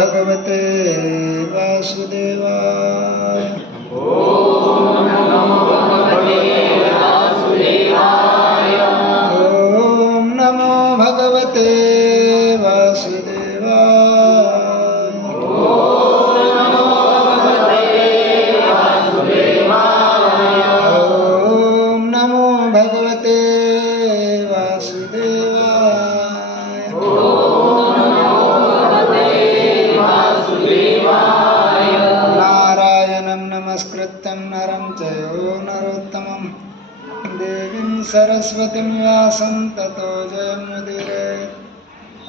भगवते वासुदेवाय। ओम नमो भगवते वासुदेवाय। ओम नमो भगवते वासुदेवाय। ओम नमो भगवते वासुदेवाय। ओम नमो भगवते वासुदेवाय। ओम नमो भगवते वासुदेवाय। नारायणं नमस्कृत्यं नरं चैव नरोत्तमं देवीं सरस्वतीं व्यासं ततो जयमुदीरये।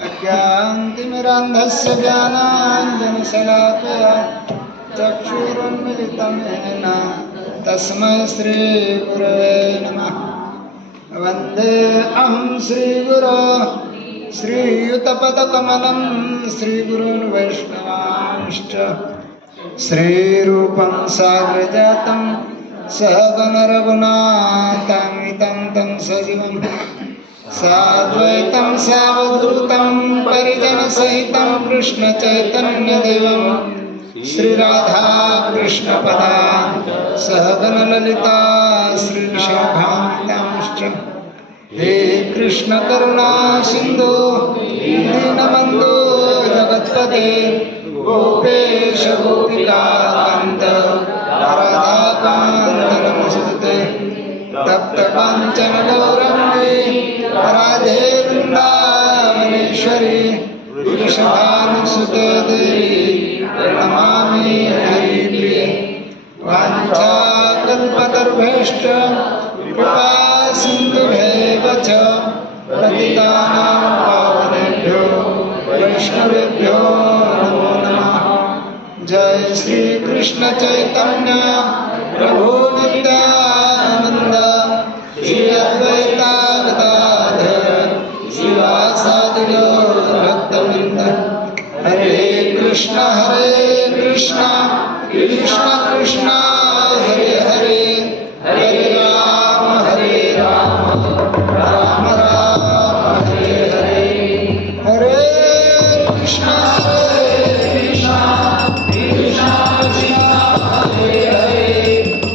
अज्ञानतिमिरान्धस्य ज्ञानाञ्जनशलाकया चक्षुरुन्मिलितं येन तस्मै श्रीगुरवे नमः। वन्दे अहं श्रीगुरो श्रीयुतपदकमलं श्रीगुरून् वैष्णवांश्च श्रीरूपं साग्रजातं सहगण रघुनाथान्वितं तं सजीवं साद्वैतं सावधूतं परिजनसहितं कृष्णचैतन्यदेवं श्रीराधाकृष्णपदान् सहगण ललिता श्रीविशाखान्वितांश्च। हे कृष्ण करुणा सिंधु दीनबंधु जगत्पते गोपेश गोपिका कांत राधाकांत नमस्ते। तप्त कांचन गौरंगी राधे वृंदावनेश्वरी वृषभानुसुते देवी प्रणमामि हरिप्रिये। वाञ्छाकल्पतरुभ्यश्च कृपा सिन्धुभ्येव च पतितानां पावनेभ्यो वैष्णवेभ्यो नमो नमः। जय श्री कृष्ण चैतन्य प्रभु नित्यानंद श्री अद्वैत गदाधर श्रीवासादि गौर भक्तवृंद। हरे कृष्ण कृष्ण कृष्ण हरे हरे हरे राम राम राम हरे हरे। हरे कृष्ण कृष्ण कृष्ण हरे हरे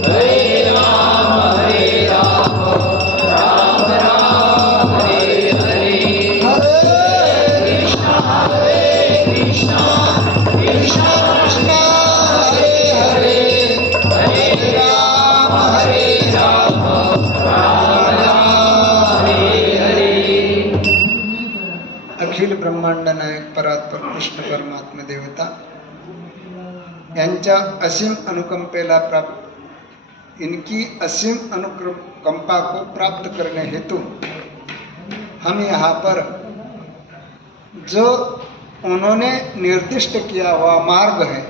हरे राम राम राम हरे हरे। हरे कृष्ण कृष्ण कृष्ण हरे हरे हरे राम राम राम हरे हरे। अखिल ब्रह्मांड नायक परात्पर कृष्ण परमात्मा देवता यांच्या असीम अनुकंपेला प्राप्त इनकी असीम अनुकंपा को प्राप्त करने हेतु हम यहाँ पर जो उन्होंने निर्दिष्ट किया हुआ मार्ग है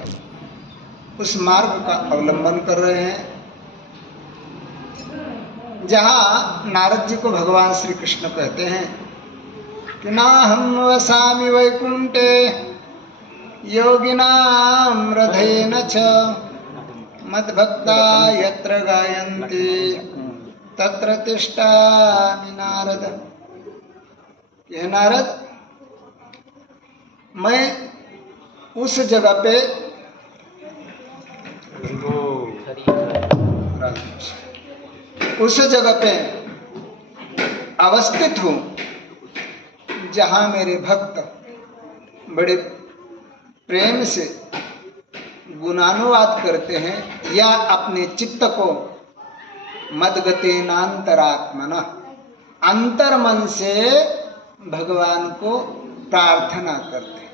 उस मार्ग का अवलंबन कर रहे हैं। जहाँ नारद जी को भगवान श्री कृष्ण कहते हैं कि ना हम वसामि वैकुंठे योगिनां हृदयेन च मद्भक्ता यत्र गायन्ति तत्र तिष्ठामि नारद। ये नारद, मैं उस जगह पे अवस्थित हूँ जहाँ मेरे भक्त बड़े प्रेम से गुणानुवाद करते हैं या अपने चित्त को मद्गतेनांतरात्मना अंतर मन से भगवान को प्रार्थना करते हैं।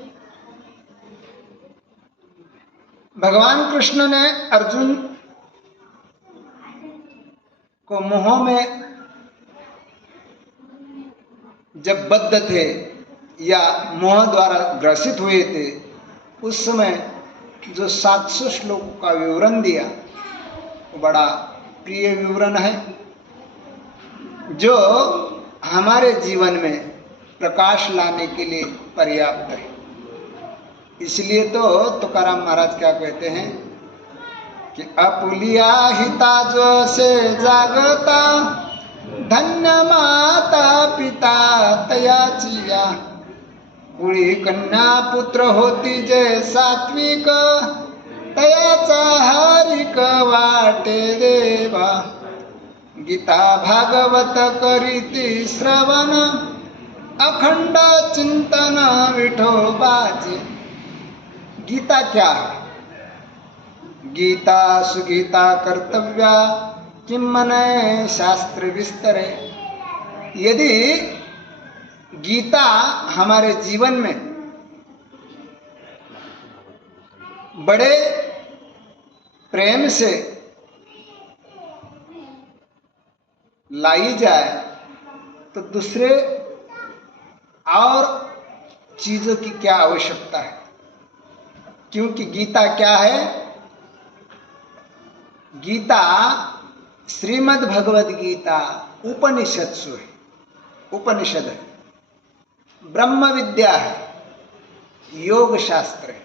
भगवान कृष्ण ने अर्जुन को मोह में जब बद्ध थे या मोह द्वारा ग्रसित हुए थे उस समय जो 700 श्लोक का विवरण दिया वो बड़ा प्रिय विवरण है जो हमारे जीवन में प्रकाश लाने के लिए पर्याप्त है। इसलिए तो तुकाराम महाराज क्या कहते हैं कि अपुलिया हिता जो से जागता धन्य माता पिता तयाचिया कुळी कन्या पुत्र होती जय सात्विक, तयाचा हारिक वाटे देवा. गीता भागवत करीती श्रवण, अखंड चिंतन विठोबाचे. गीता क्या है? गीता सुगीता कर्तव्या, किम मने शास्त्र विस्तरे. यदि गीता हमारे जीवन में बड़े प्रेम से लाई जाए तो दूसरे और चीजों की क्या आवश्यकता है? क्योंकि गीता क्या है? गीता श्रीमद् भगवद गीता उपनिषत्सु है, उपनिषद है, ब्रह्म विद्या है, योग शास्त्र है.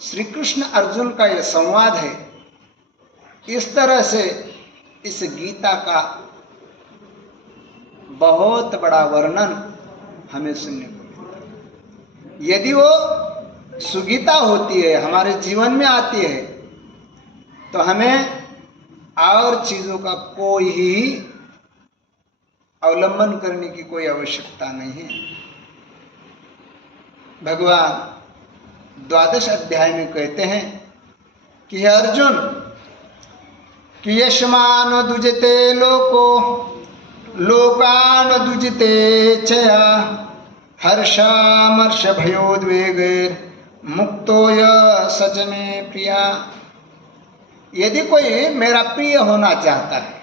श्री कृष्ण अर्जुन का यह संवाद है. इस तरह से इस गीता का बहुत बड़ा वर्णन हमें सुनने को मिलता है. यदि वो सुगीता होती है, हमारे जीवन में आती है, तो हमें और चीजों का कोई ही अवलंबन करने की कोई आवश्यकता नहीं है. भगवान 12 अध्याय में कहते हैं कि हे अर्जुन, कि यशमान दुजते लोको लोकान दुजते चया, हर्षामर्ष भयोद्वेगैर मुक्तो य सच में प्रिया. यदि कोई मेरा प्रिय होना चाहता है,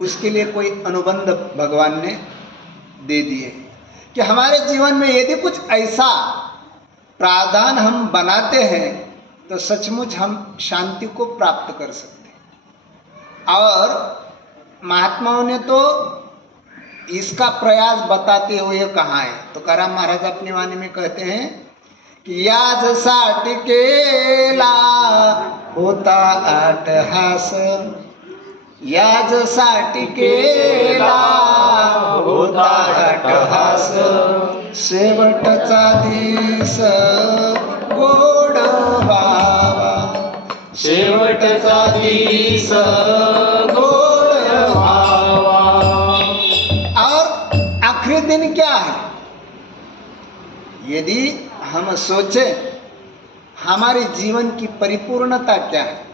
उसके लिए कोई अनुबंध भगवान ने दे दिए कि हमारे जीवन में यदि कुछ ऐसा प्रावधान हम बनाते हैं तो सचमुच हम शांति को प्राप्त कर सकते हैं. और महात्माओं ने तो इसका प्रयास बताते हुए कहा है. तो तुकाराम महाराज अपनी वाणी में कहते हैं कि याज साठ केला होता अट्टहास, याज साठ केला होता अट्टहास, शेवटचा दिस गोड व्हावा, शेवटचा दिस गोड व्हावा. और आखिरी दिन क्या है? यदि हम सोचें हमारे जीवन की परिपूर्णता क्या है,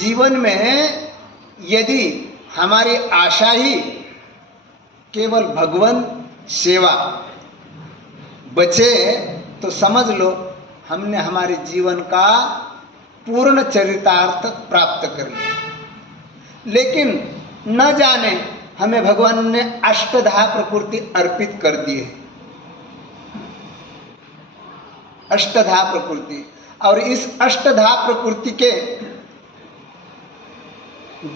जीवन में यदि हमारी आशा ही केवल भगवान सेवा बचे, तो समझ लो हमने हमारे जीवन का पूर्ण चरितार्थ प्राप्त कर लिया. लेकिन न जाने हमें भगवान ने अष्टधा प्रकृति अर्पित कर दी है, अष्टधा प्रकृति. और इस अष्टधा प्रकृति के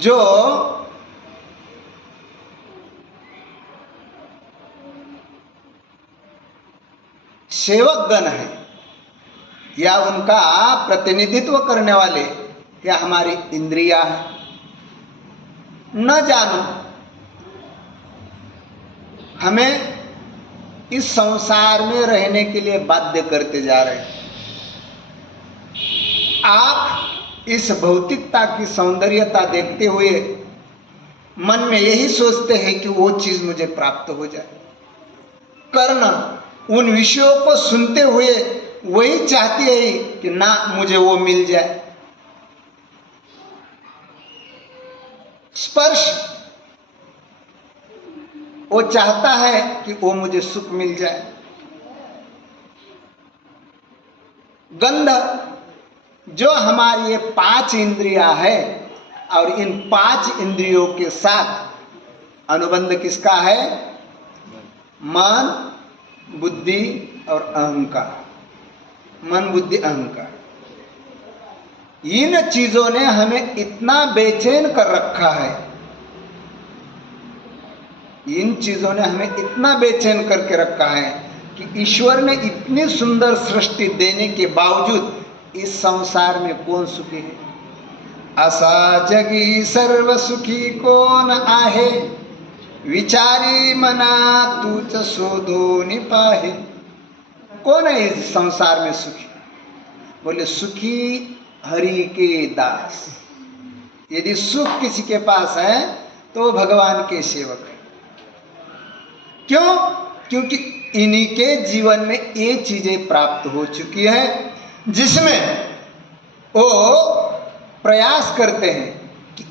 जो सेवक गण है या उनका प्रतिनिधित्व करने वाले या हमारी इंद्रिया है, न जानो हमें इस संसार में रहने के लिए बाध्य करते जा रहे हैं. आप इस भौतिकता की सौंदर्यता देखते हुए मन में यही सोचते हैं कि वो चीज मुझे प्राप्त हो जाए. कर्ण उन विषयों को सुनते हुए वही चाहती है कि ना मुझे वो मिल जाए. स्पर्श वो चाहता है कि वो मुझे सुख मिल जाए. गंध, जो हमारी ये 5 इंद्रियां है, और इन 5 इंद्रियों के साथ अनुबंध किसका है? मन, बुद्धि और अहंकार. मन, बुद्धि, अहंकार. इन चीजों ने हमें इतना बेचैन कर रखा है, इन चीजों ने हमें इतना बेचैन करके रखा है कि ईश्वर ने इतनी सुंदर सृष्टि देने के बावजूद इस संसार में कौन सुखी है? असा जगी सर्व सुखी कौन आहे, विचारी मना तूच शोधोनी पाहे। कौन है इस संसार में सुखी? बोले सुखी हरि के दास। यदि सुख किसी के पास है तो भगवान के सेवक है। क्यों? क्योंकि इन्हीं के जीवन में ये चीजें प्राप्त हो चुकी है जिसमें वो प्रयास करते हैं कि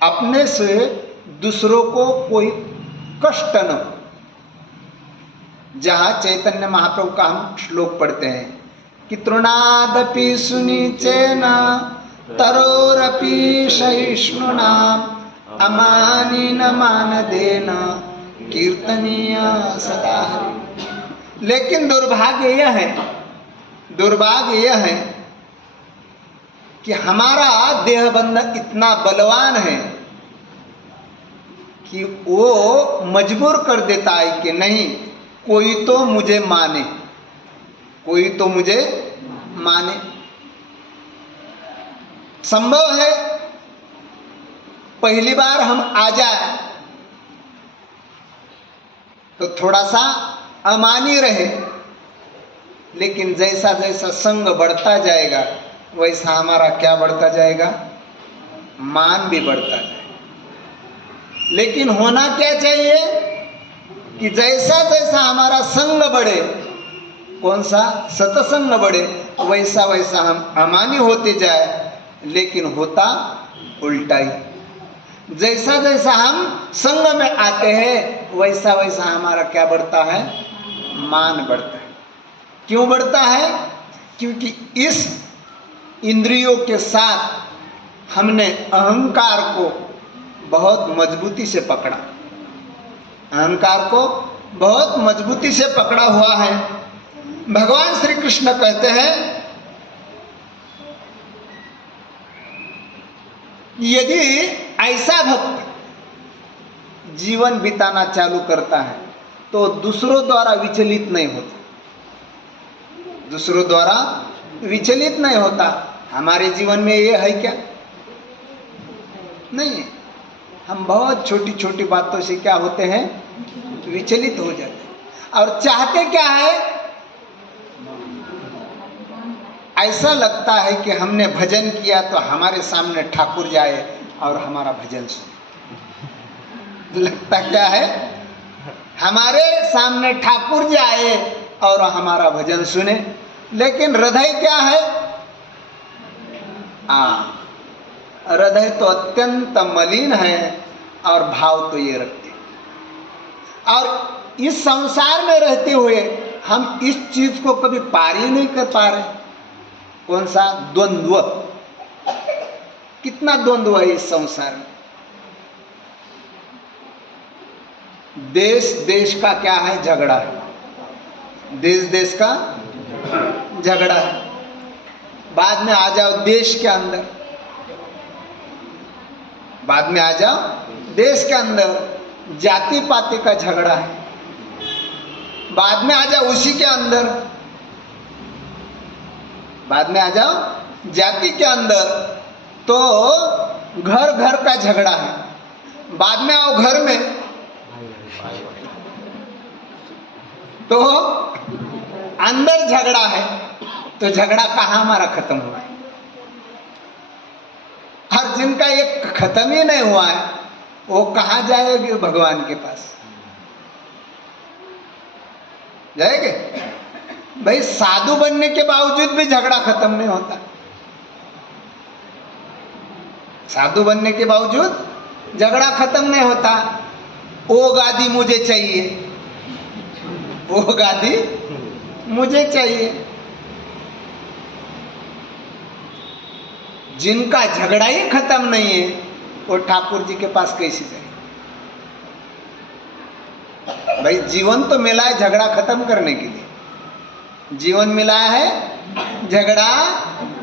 अपने से दूसरों को कोई कष्ट न हो। जहां चैतन्य महाप्रभु का हम श्लोक पढ़ते हैं कि तृणादपि सुनिचेन तरोरपि सहिष्णुना अमानिन मानदेन कीर्तनीय सदा हरि। लेकिन दुर्भाग्य यह है कि हमारा देह बंधन इतना बलवान है कि वो मजबूर कर देता है कि नहीं, कोई तो मुझे माने, कोई तो मुझे माने। संभव है पहली बार हम आ जाए तो थोड़ा सा अमानी रहे, लेकिन जैसा जैसा संग बढ़ता जाएगा वैसा हमारा क्या बढ़ता जाएगा? मान भी बढ़ता जाएगा। लेकिन होना क्या चाहिए कि जैसा जैसा हमारा संग बढ़े, कौन सा? सत्संग बढ़े, वैसा वैसा हम अमानी होते जाए। लेकिन होता उल्टा ही। जैसा जैसा हम संग में आते हैं वैसा वैसा हमारा क्या बढ़ता है? मान बढ़ता है। क्यों बढ़ता है? क्योंकि इस इंद्रियों के साथ हमने अहंकार को बहुत मजबूती से पकड़ा, अहंकार को बहुत मजबूती से पकड़ा हुआ है। भगवान श्री कृष्ण कहते हैं यदि ऐसा भक्त जीवन बिताना चालू करता है तो दूसरों द्वारा विचलित नहीं होता, दूसरों द्वारा विचलित नहीं होता। हमारे जीवन में ये है क्या? नहीं है। हम बहुत छोटी छोटी बातों से क्या होते हैं? विचलित हो जाते हैं। और चाहते क्या है? ऐसा लगता है कि हमने भजन किया तो हमारे सामने ठाकुर जाए और हमारा भजन सुने। लगता क्या है? हमारे सामने ठाकुर जाए और हमारा भजन सुने। लेकिन हृदय क्या है? हृदय तो अत्यंत मलिन है और भाव तो ये रखते हैं। और इस संसार में रहते हुए हम इस चीज को कभी पार ही नहीं कर पा रहे। कौन सा? द्वंद्व। कितना द्वंद्व है इस संसार में। देश देश का क्या है? झगड़ा है। देश देश का झगड़ा है। बाद में आ जाओ देश के अंदर, बाद में आ जाओ देश के अंदर जाति पाति का झगड़ा है। बाद में आ जाओ उसी के अंदर, बाद में आ जाओ जाति के अंदर तो घर घर का झगड़ा है। बाद में आओ घर में तो अंदर झगड़ा है। तो झगड़ा कहाँ हमारा खत्म हुआ है? और जिनका ये खत्म ही नहीं हुआ है वो कहाँ जाएंगे? भगवान के पास जाएंगे? भाई साधु बनने के बावजूद भी झगड़ा खत्म नहीं होता। साधु बनने के बावजूद झगड़ा खत्म नहीं होता। वो गादी मुझे चाहिए, वो गादी मुझे चाहिए। जिनका झगड़ा ही खत्म नहीं है वो ठाकुर जी के पास कैसे जाए? भाई जीवन तो मिला है झगड़ा खत्म करने के लिए, जीवन मिला है झगड़ा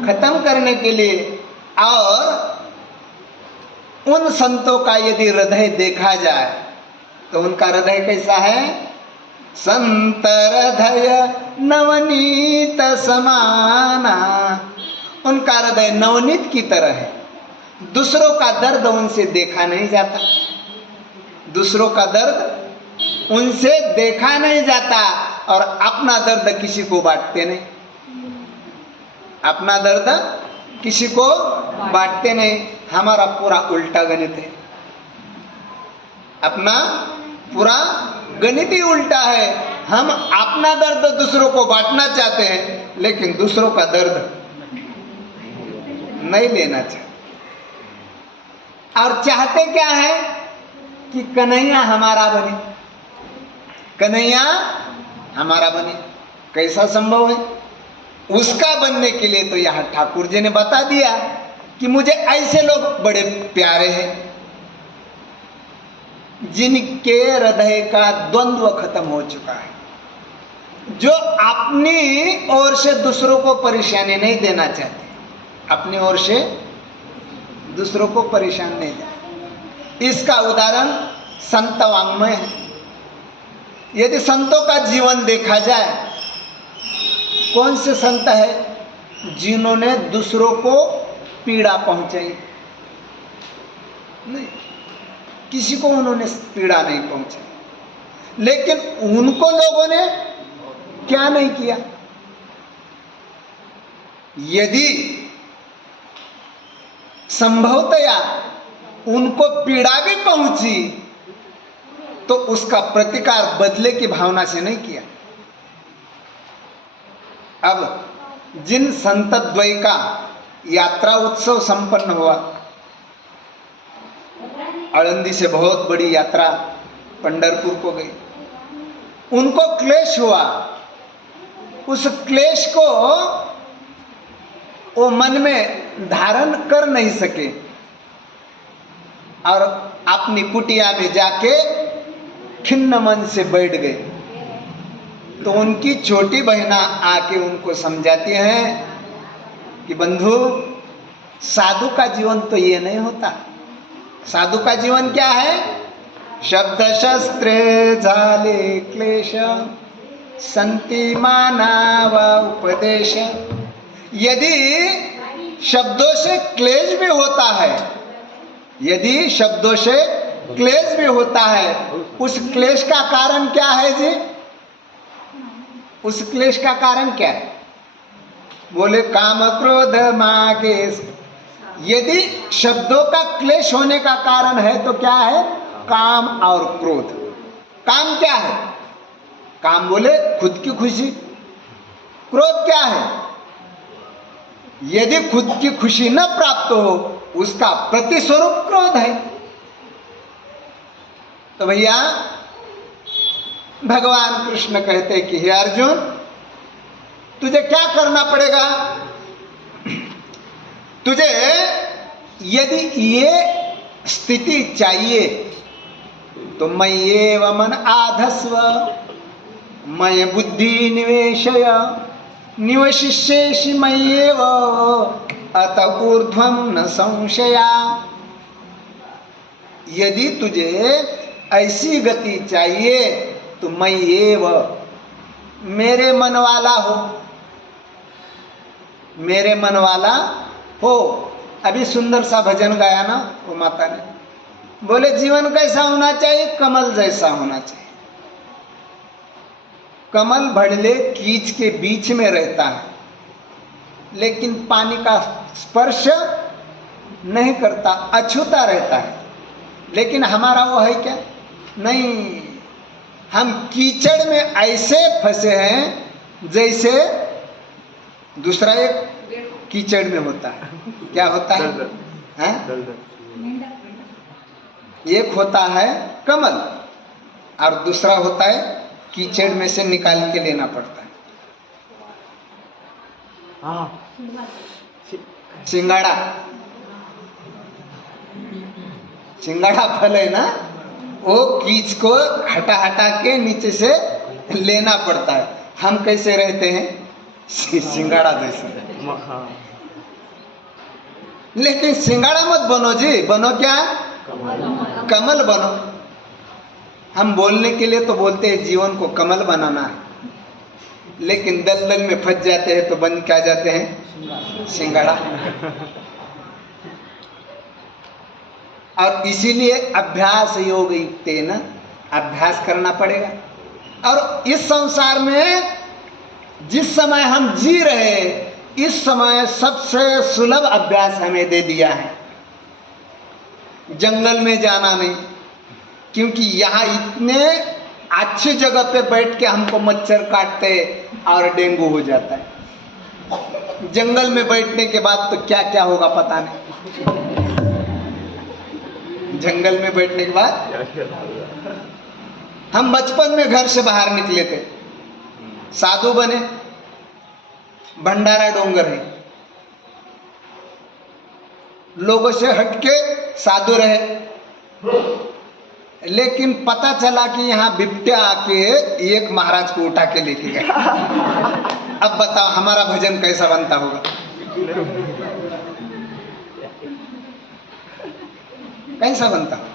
खत्म करने के लिए। और उन संतों का यदि हृदय देखा जाए तो उनका हृदय कैसा है? संत हृदय नवनीत समाना। उनका हृदय नवनीत की तरह है। दूसरों का दर्द उनसे देखा नहीं जाता, दूसरों का दर्द उनसे देखा नहीं जाता, और अपना दर्द किसी को बांटते नहीं, अपना दर्द किसी को बांटते नहीं। हमारा पूरा उल्टा गणित है, अपना पूरा गणित ही उल्टा है। हम अपना दर्द दूसरों को बांटना चाहते हैं, लेकिन दूसरों का दर्द नहीं लेना चाहते, और चाहते क्या है कि कन्हैया हमारा बने, कन्हैया हमारा बने। कैसा संभव है? उसका बनने के लिए तो यहां ठाकुर जी ने बता दिया कि मुझे ऐसे लोग बड़े प्यारे हैं जिनके हृदय का द्वंद्व खत्म हो चुका है, जो अपनी ओर से दूसरों को परेशानी नहीं देना चाहते, अपनी ओर से दूसरों को परेशान नहीं देना। इसका उदाहरण संत वाङ्मय है। यदि संतों का जीवन देखा जाए, कौन से संत है जिन्होंने दूसरों को पीड़ा पहुंचाई? नहीं, किसी को उन्होंने पीड़ा नहीं पहुंचाई, लेकिन उनको लोगों ने क्या नहीं किया? यदि संभवतया उनको पीड़ा भी पहुंची तो उसका प्रतिकार बदले की भावना से नहीं किया। अब जिन संत द्वय का यात्रा उत्सव संपन्न हुआ, आळंदी से बहुत बड़ी यात्रा पंढरपुर को गई, उनको क्लेश हुआ, उस क्लेश को वो मन में धारण कर नहीं सके और अपनी कुटिया में जाके खिन्न मन से बैठ गए। तो उनकी छोटी बहना आके उनको समझाती हैं कि बंधु, साधु का जीवन तो ये नहीं होता। साधु का जीवन क्या है? शब्द शस्त्रे झाले क्लेश, संति मानाव उपदेश। यदि शब्दों से क्लेश भी होता है, यदि शब्दों से क्लेश भी होता है, उस क्लेश का कारण क्या है जी? उस क्लेश का कारण क्या है? बोले काम क्रोध मागे। यदि शब्दों का क्लेश होने का कारण है तो क्या है? काम और क्रोध। काम क्या है? काम बोले खुद की खुशी। क्रोध क्या है? यदि खुद की खुशी न प्राप्त हो, उसका प्रतिस्वरूप क्रोध है। तो भैया भगवान कृष्ण कहते कि हे अर्जुन, तुझे क्या करना पड़ेगा? तुझे यदि ये स्थिति चाहिए तो मय्येव मन आधस्व, मयि बुद्धि निवेशय, निवशिष्येषि मय्येव अत ऊर्ध्वं न संशया। यदि तुझे ऐसी गति चाहिए तो मय्येव, मेरे मन वाला हो, मेरे मन वाला हो। अभी सुंदर सा भजन गाया ना वो माता ने, बोले जीवन कैसा होना चाहिए? कमल जैसा होना चाहिए। कमल भड़ले कीच के बीच में रहता है, लेकिन पानी का स्पर्श नहीं करता, अछूता रहता है। लेकिन हमारा वो है क्या? नहीं, हम कीचड़ में ऐसे फंसे हैं जैसे दूसरा एक कीचड़ में होता है। क्या होता है? एक होता है कमल और दूसरा होता है कीचड़ में से निकाल के लेना पड़ता है। सिंगाड़ा, सिंगाड़ा फल है ना, वो कीच को हटा हटा के नीचे से लेना पड़ता है। हम कैसे रहते हैं? सिंगाड़ा जैसे। लेकिन सिंगाड़ा मत बनो जी, बनो क्या? कमल बनो। हम बोलने के लिए तो बोलते हैं जीवन को कमल बनाना है, लेकिन दलदल में फंस जाते हैं तो बन क्या जाते हैं? सिंगाड़ा। और इसीलिए अभ्यास योग युक्तेन, अभ्यास करना पड़ेगा। और इस संसार में जिस समय हम जी रहे, इस समय सबसे सुलभ अभ्यास हमें दे दिया है जंगल में जाना नहीं, क्योंकि यहाँ इतने अच्छी जगह पे बैठ के हमको मच्छर काटते और डेंगू हो जाता है। जंगल में बैठने के बाद तो क्या क्या होगा पता नहीं। जंगल में बैठने के बाद हम बचपन में घर से बाहर निकले थे, साधु बने, भंडारा डोंगर है, लोगों से हटके साधु रहे, लेकिन पता चला कि यहाँ बिबट्या आके एक महाराज को उठा के लेके गया। अब बताओ हमारा भजन कैसा बनता होगा? कैसा बनता होगा?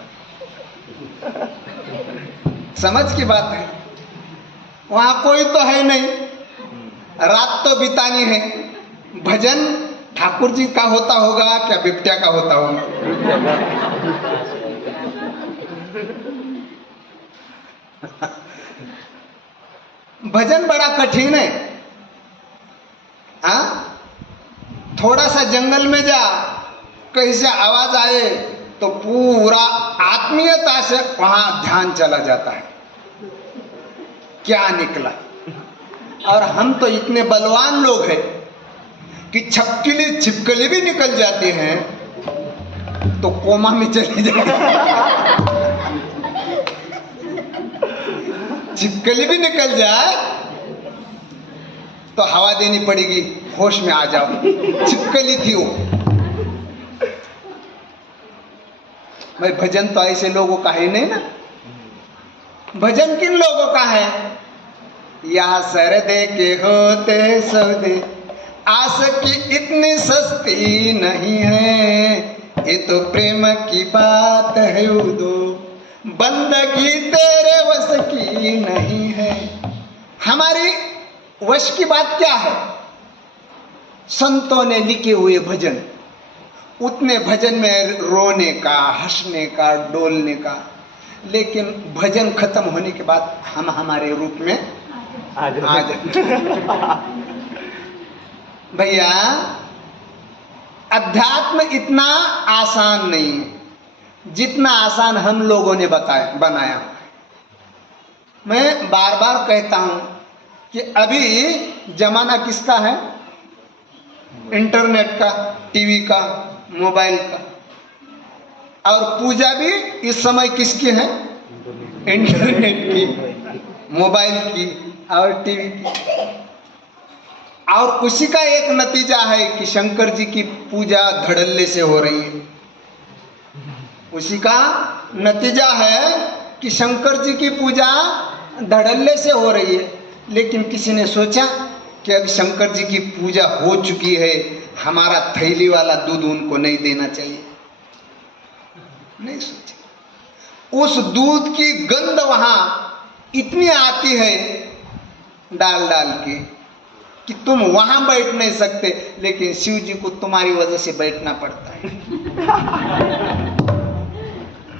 समझ की बात है। वहां कोई तो है नहीं, रात तो बितानी है। भजन ठाकुर जी का होता होगा क्या बिबट्या का होता होगा? भजन बड़ा कठिन है। हाँ, थोड़ा सा जंगल में जा, कहीं से आवाज आए तो पूरा आत्मीयता से वहां ध्यान चला जाता है, क्या निकला। और हम तो इतने बलवान लोग हैं कि छिपकली भी निकल जाती हैं तो कोमा में चली जाती। छिपकली भी निकल जाए तो हवा देनी पड़ेगी, होश में आ जाओ। छिपकली थी वो। भाई भजन तो ऐसे लोगों का है नहीं ना। भजन किन लोगों का है? यहाँ सर दे के होते सौदे, आस की इतनी सस्ती नहीं है, ये तो प्रेम की बात है उदो, बंदगी तेरे वश की नहीं है। हमारी वश की बात क्या है? संतों ने लिखे हुए भजन, उतने भजन में रोने का, हंसने का, डोलने का, लेकिन भजन खत्म होने के बाद हम हमारे रूप में आ जाते। भैया अध्यात्म इतना आसान नहीं है जितना आसान हम लोगों ने बनाया। मैं बार बार कहता हूं कि अभी जमाना किसका है? इंटरनेट का, टीवी का, मोबाइल का। और पूजा भी इस समय किसकी है? इंटरनेट की, मोबाइल की और टीवी की। और उसी का एक नतीजा है कि शंकर जी की पूजा धड़ल्ले से हो रही है। उसी का नतीजा है कि शंकर जी की पूजा धड़ल्ले से हो रही है। लेकिन किसी ने सोचा कि अब शंकर जी की पूजा हो चुकी है, हमारा थैली वाला दूध उनको नहीं देना चाहिए? नहीं सोचा। उस दूध की गंध वहां इतनी आती है डाल डाल के कि तुम वहां बैठ नहीं सकते, लेकिन शिव जी को तुम्हारी वजह से बैठना पड़ता है।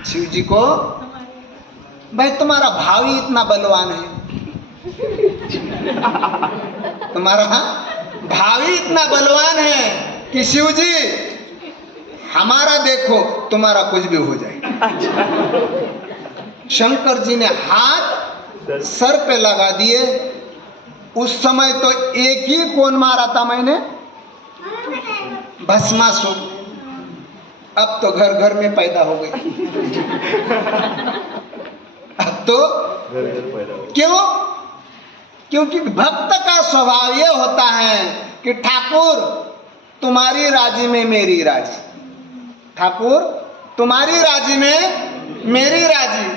शिव जी को, भाई तुम्हारा भाव ही इतना बलवान है, तुम्हारा भाव ही इतना बलवान है कि शिव जी हमारा देखो, तुम्हारा कुछ भी हो जाए। शंकर जी ने हाथ सर पे लगा दिए। उस समय तो एक ही कौन मारा था मैंने? भस्मासुर। अब तो घर घर में पैदा हो गई। अब तो क्यों? क्योंकि भक्त का स्वभाव ये होता है कि ठाकुर तुम्हारी राजी में मेरी राजी, ठाकुर तुम्हारी राजी में मेरी राजी।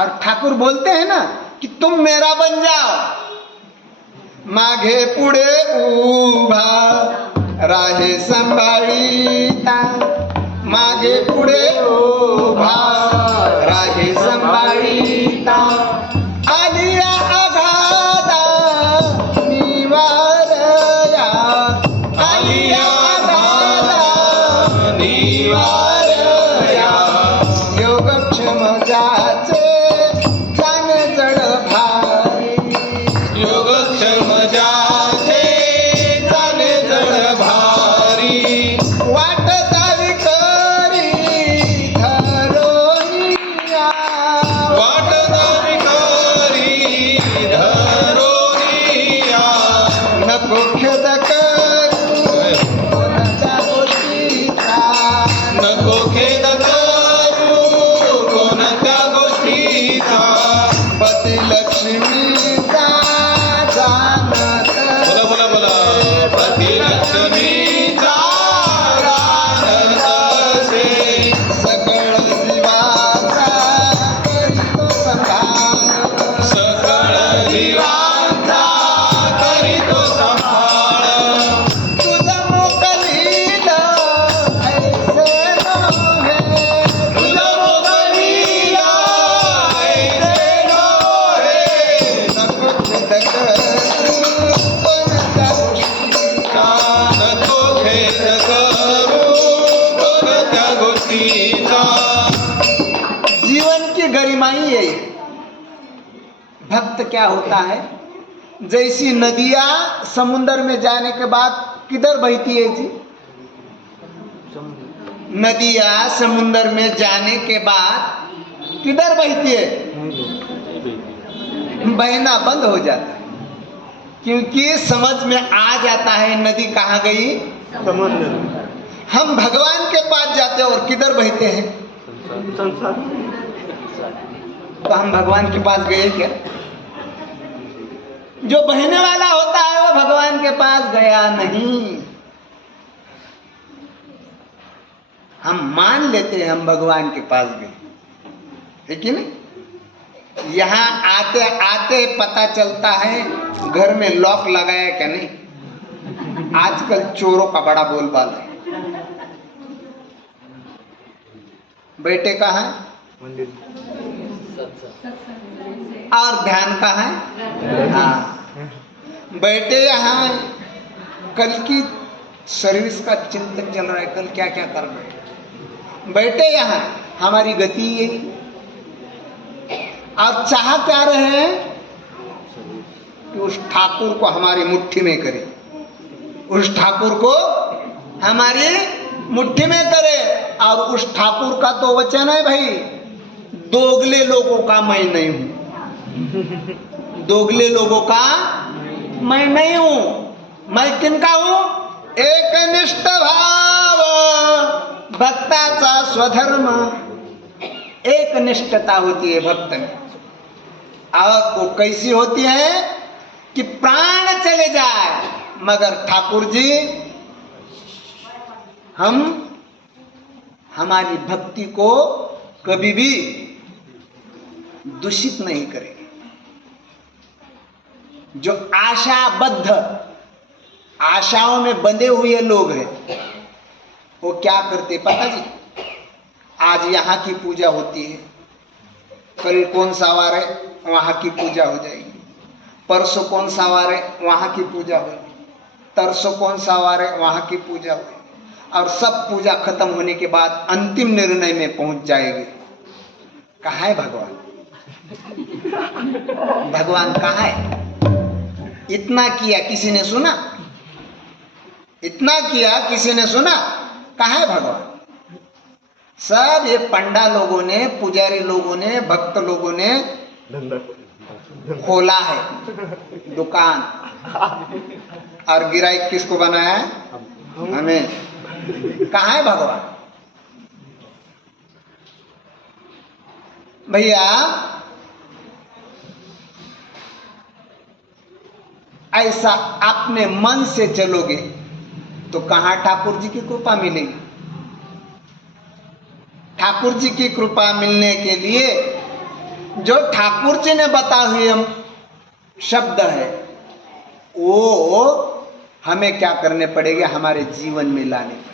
और ठाकुर बोलते हैं ना कि तुम मेरा बन जाओ। मागे पुढे उभा राहे संभाळीता, मागे पुढे उभा राहे संभाळीता, आलिया आघादा निवारया, आलिया आघादा निवारया, योगक्षम ज्याचे झाले जड भारी वाट दावी करी धरोनिया वाट दावी करी धरोनिया नको खेद करू कोणाच्या गोष्टीचा नको खेद करू कोणत्या गोष्टीचा पती लक्ष्मीचा जाणत बोला बोला बोला प्रतिलक्ष्मीचा रानत असे सकळ जीवाचा करीतो संधान सकळ जीवांचा करीतो सांभाळ तुझं मोकलील ऐसे नव्हे तुझं मोकलीला ऐसे डोळे नको खेद करू कोणत्या गोष्टीचा नको खेद करू कोणत्या गोष्टीचा जीवन की गरिमाई है। भक्त क्या होता है? जैसी नदियां समुद्र में जाने के बाद किधर बहती है जी? नदियां समुद्र में जाने के बाद किधर बहती है? बहना बंद हो जाता है, क्योंकि समझ में आ जाता है नदी कहाँ गई। हम भगवान के पास जाते हैं और किधर बहते हैं? तो हम भगवान के पास गए क्या? जो बहने वाला होता है वो भगवान के पास गया नहीं। हम मान लेते हैं हम भगवान के पास गए, है कि नहीं? यहाँ आते आते पता चलता है घर में लॉक लगाया क्या नहीं। आजकल चोरों का बड़ा बोलबाला है। बेटे कहाँ है? और ध्यान कहाँ है? हाँ, बैठे यहाँ कल की सर्विस का चिंतन चल रहा है, कल क्या क्या करना है। बैठे यहाँ हमारी गति यही, और चाह क्या रहे हैं कि उस ठाकुर को हमारी मुट्ठी में करे, उस ठाकुर को हमारी मुट्ठी में करे। और उस ठाकुर का तो वचन है भाई, दोगले लोगों का मैं नहीं हूं, दोगले लोगों का मैं नहीं हूं। मैं किनका हूं? एकनिष्ठ भाव, भक्ताचा स्वधर्म। एक निष्ठता होती है भक्त में, और वो कैसी होती है कि प्राण चले जाए मगर ठाकुर जी हम हमारी भक्ति को कभी भी दूषित नहीं करेंगे। जो आशाबद्ध, आशाओं में बंधे हुए लोग हैं, वो क्या करते पता जी? आज यहाँ की पूजा होती है, कल कौन सा वार है वहाँ की पूजा हो जाएगी, परसों कौन सा वार है वहाँ की पूजा होगी, तरसों कौन सा वार है वहाँ की पूजा होगी, और सब पूजा खत्म होने के बाद अंतिम निर्णय में पहुंच जाएगी। कहाँ है भगवान? भगवान कहाँ है? इतना किया किसी ने सुना? इतना किया किसी ने सुना? कहाँ है भगवान? सब ये पंडा लोगों ने, पुजारी लोगों ने, भक्त लोगों ने खोला है दुकान, और गिराई किसको बनाया है? हमें। कहाँ है भगवान? भैया ऐसा अपने मन से चलोगे तो कहाँ ठाकुर जी की कृपा मिलेगी? ठाकुर जी की कृपा मिलने के लिए जो ठाकुर जी ने बताए हुए शब्द है वो हमें क्या करने पड़ेगा? हमारे जीवन में लाने पड़ेगा।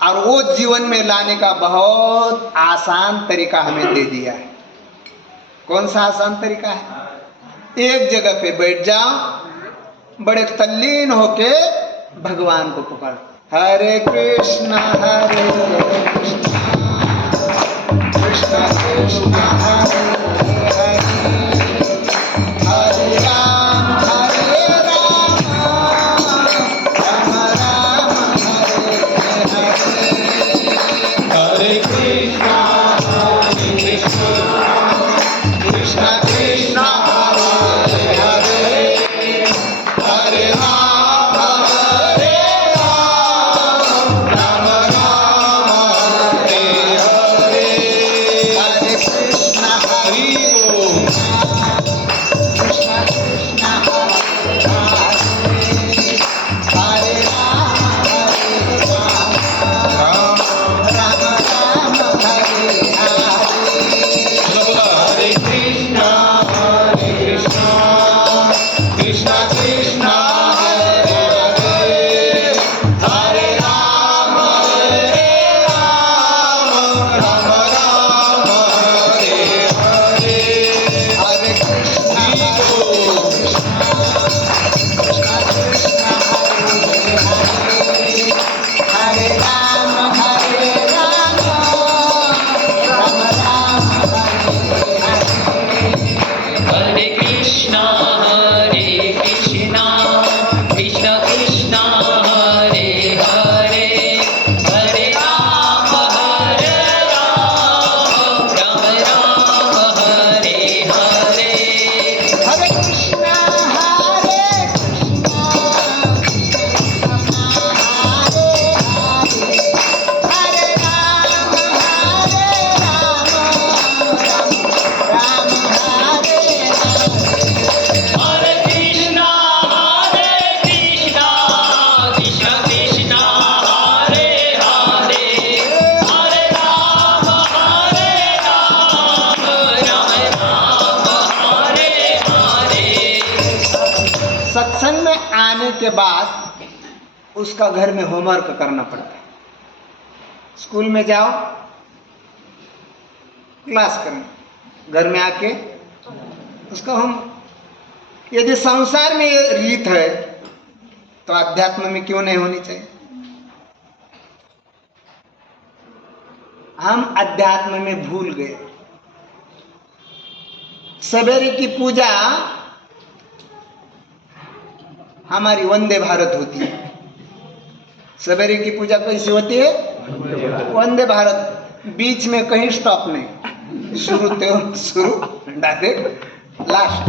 और वो जीवन में लाने का बहुत आसान तरीका हमें दे दिया है। कौन सा आसान तरीका है? एक जगह पे बैठ जाओ, बड़े तल्लीन होके भगवान को पुकार, हरे कृष्णा कृष्ण कृष्ण हरे हरे, हरे राम सत्संग में आने के बाद उसका घर में होमवर्क करना पड़ता है। स्कूल में जाओ, क्लास करना, घर में आके उसका हम, यदि संसार में ये रीत है तो अध्यात्म में क्यों नहीं होनी चाहिए? हम अध्यात्म में भूल गए। सवेरे की पूजा हमारी वंदे भारत होती है। सवेरे की पूजा कैसी होती है? वंदे भारत, बीच में कहीं स्टॉप नहीं, शुरू डायरेक्ट लास्ट।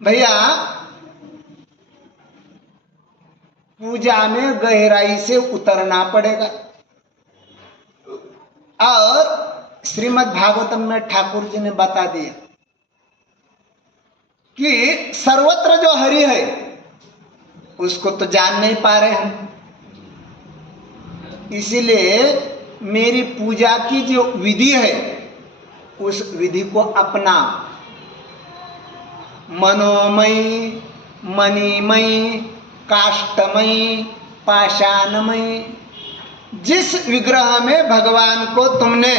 भैया पूजा में गहराई से उतरना पड़ेगा। और श्रीमद् भागवतम में ठाकुर जी ने बता दिया कि सर्वत्र जो हरि है उसको तो जान नहीं पा रहे हम, इसीलिए मेरी पूजा की जो विधि है उस विधि को अपना। मनोमयी, मणिमयी, काष्ठमयी, पाषाणमयी, जिस विग्रह में भगवान को तुमने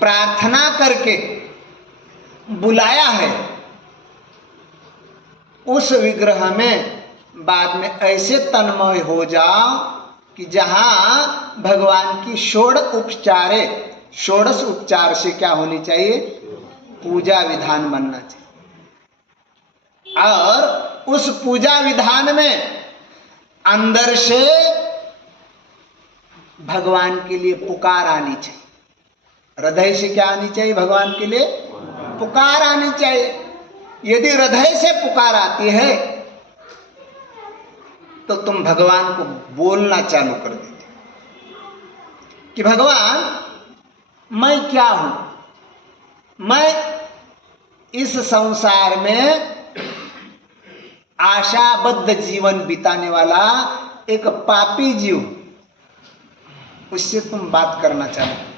प्रार्थना करके बुलाया है उस विग्रह में बाद में ऐसे तन्मय हो जाओ कि जहां भगवान की षोडश उपचार से क्या होनी चाहिए? पूजा विधान बनना चाहिए। और उस पूजा विधान में अंदर से भगवान के लिए पुकार आनी चाहिए। हृदय से क्या आनी चाहिए? भगवान के लिए पुकार आनी चाहिए। यदि हृदय से पुकार आती है तो तुम भगवान को बोलना चालू कर देते कि भगवान मैं क्या हूं? मैं इस संसार में आशाबद्ध जीवन बिताने वाला एक पापी जीव, उससे तुम बात करना चाहते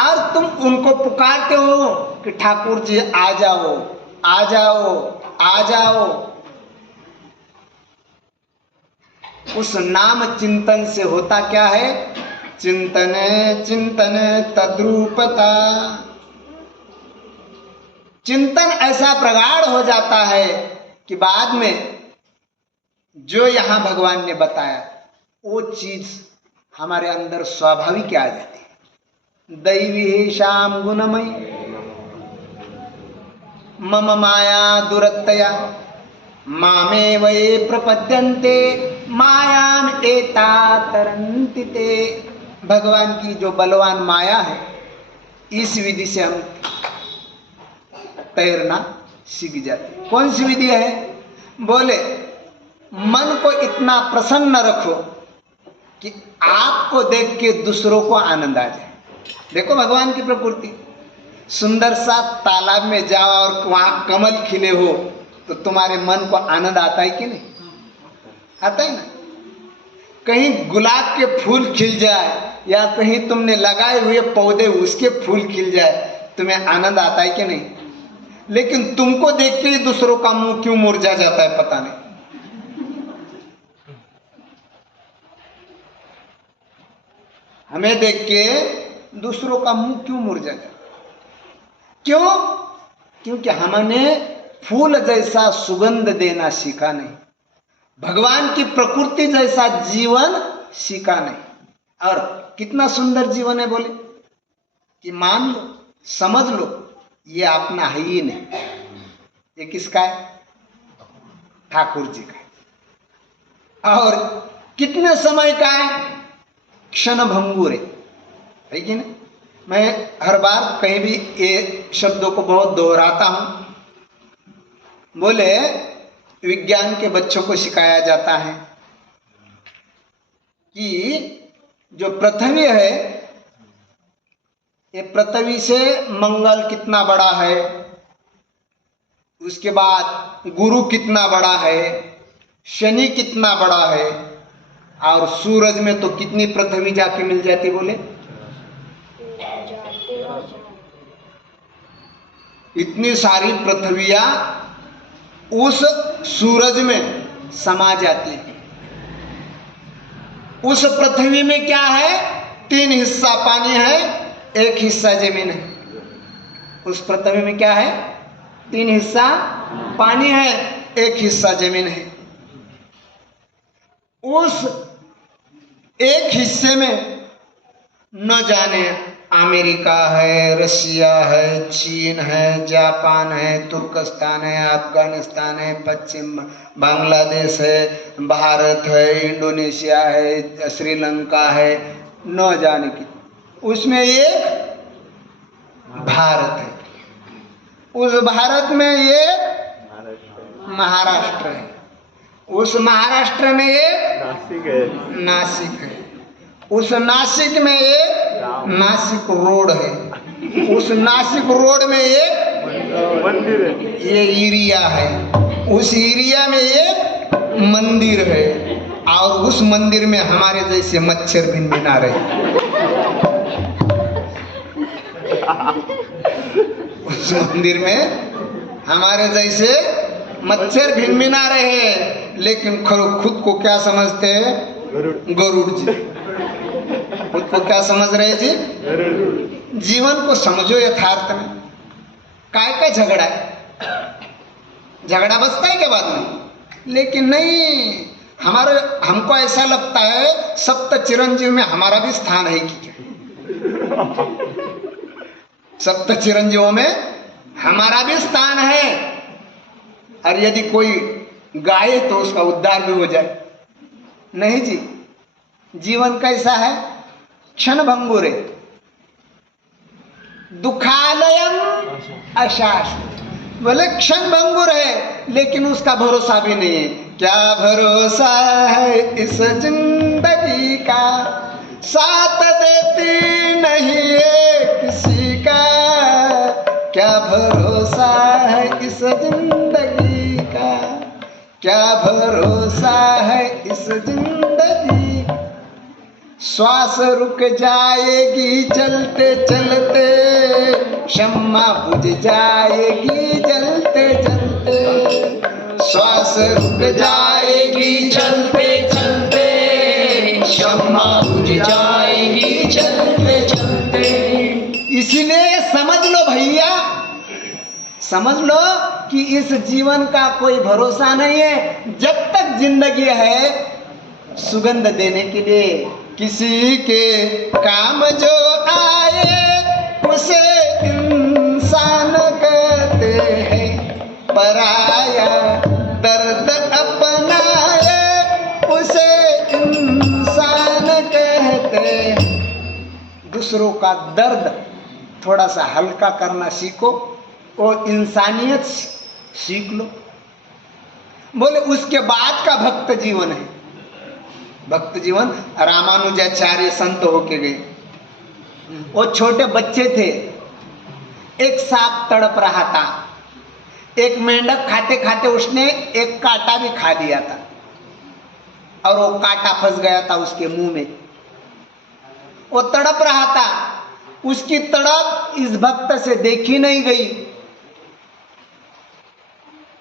और तुम उनको पुकारते हो कि ठाकुर जी आ जाओ, आ जाओ, आ जाओ। उस नाम चिंतन से होता क्या है? चिंतन चिंतन तद्रूपता। चिंतन ऐसा प्रगाढ़ हो जाता है कि बाद में जो यहां भगवान ने बताया वो चीज हमारे अंदर स्वाभाविक आ जाती है। दैवी श्याम गुणमयी मम माया दुरत्तया मामे वये प्रपद्यन्ते मायाम एता तरन्ति ते। भगवान की जो बलवान माया है, इस विधि से हम तैरना सीख जाते। कौन सी विधि है? बोले मन को इतना प्रसन्न रखो कि आपको देख के दूसरों को आनंद आ जाए। देखो भगवान की प्रकृति, सुंदर सा तालाब में जाओ और वहां कमल खिले हो तो तुम्हारे मन को आनंद आता है कि नहीं? आता है ना। कहीं गुलाब के फूल खिल जाए या कहीं तुमने लगाए हुए पौधे उसके फूल खिल जाए, तुम्हें आनंद आता है कि नहीं? लेकिन तुमको देख के ही दूसरों का मुंह क्यों मुरझा जाता है, पता नहीं। हमें देख के दूसरों का मुंह क्यों मुरझा जाता? क्यों? क्योंकि हमने फूल जैसा सुगंध देना सीखा नहीं, भगवान की प्रकृति जैसा जीवन सीखा नहीं। और कितना सुंदर जीवन है बोले कि मान लो, समझ लो ये अपना है ही नहीं, ये किसका है? ठाकुर जी का। और कितने समय का है? क्षण भंगुर है कि नहीं? मैं हर बार कहीं भी ये शब्दों को बहुत दोहराता हूं। बोले विज्ञान के बच्चों को सिखाया जाता है कि जो पृथ्वी है, ये पृथ्वी से मंगल कितना बड़ा है, उसके बाद गुरु कितना बड़ा है, शनि कितना बड़ा है, और सूरज में तो कितनी पृथ्वी जाके मिल जाती बोले? इतनी सारी पृथ्वियां उस सूरज में समा जाती है। उस पृथ्वी में क्या है? 3 हिस्सा पानी है, 1 हिस्सा जमीन है। उस पृथ्वी में क्या है? 3 हिस्सा पानी है, 1 हिस्सा जमीन है। उस 1 हिस्से में न जाने अमेरिका है, रशिया है, चीन है, जापान है, तुर्कस्तान है, अफगानिस्तान है, पश्चिम बांग्लादेश है, भारत है, इंडोनेशिया है, श्रीलंका है, न जाने की। उसमें एक भारत है। उस भारत में एक महाराष्ट्र है। उस महाराष्ट्र में एक नासिक है। उस नासिक में एक नासिक रोड है। उस नासिक रोड में एक मंदिर है। ये एरिया है। उस एरिया में एक मंदिर है और उस मंदिर में हमारे जैसे मच्छर भिनभिना रहे। उस मंदिर में हमारे जैसे मच्छर भिनभिना रहे, लेकिन खुद को क्या समझते हैं? गरुड़ जी। खुद को क्या समझ रहे जी? जीवन को समझो यथार्थ में। काय का झगड़ा है? झगड़ा बचता है क्या बाद में? लेकिन नहीं, हमको ऐसा लगता है सप्त चिरंजीव में हमारा भी स्थान है कि क्या? सप्त चिरंजीवों में हमारा भी स्थान है। और यदि कोई गाए तो उसका उद्धार भी हो जाए। नहीं जी, जीवन कैसा है? क्षण भंगुरे दुखालयम अशाश्वत। बोले क्षण भंगुर है, लेकिन उसका भरोसा भी नहीं है। क्या भरोसा है इस जिंदगी का, साथ देती नहीं है किसी का। क्या भरोसा है इस जिंदगी का, क्या भरोसा है इस जिंदगी। श्वास रुक जाएगी चलते चलते, शम्मा बुझ जाएगी जलते जलते। श्वास रुक जाएगी चलते चलते, शम्मा बुझ जाएगी चलते चलते। इसलिए समझ लो भैया, समझ लो कि इस जीवन का कोई भरोसा नहीं है। जब तक जिंदगी है सुगंध देने के लिए, किसी के काम जो आए उसे इंसान कहते हैं। पराया दर्द अपनाए उसे इंसान कहते हैं। दूसरों का दर्द थोड़ा सा हल्का करना सीखो और इंसानियत सीख लो। बोले उसके बाद का भक्त जीवन है। भक्त जीवन रामानुजाचार्य संत होके गए। वो छोटे बच्चे थे, एक सांप तड़प रहा था। एक मेंढक खाते खाते उसने एक कांटा भी खा लिया था और वो कांटा फंस गया था उसके मुंह में। वो तड़प रहा था, उसकी तड़प इस भक्त से देखी नहीं गई।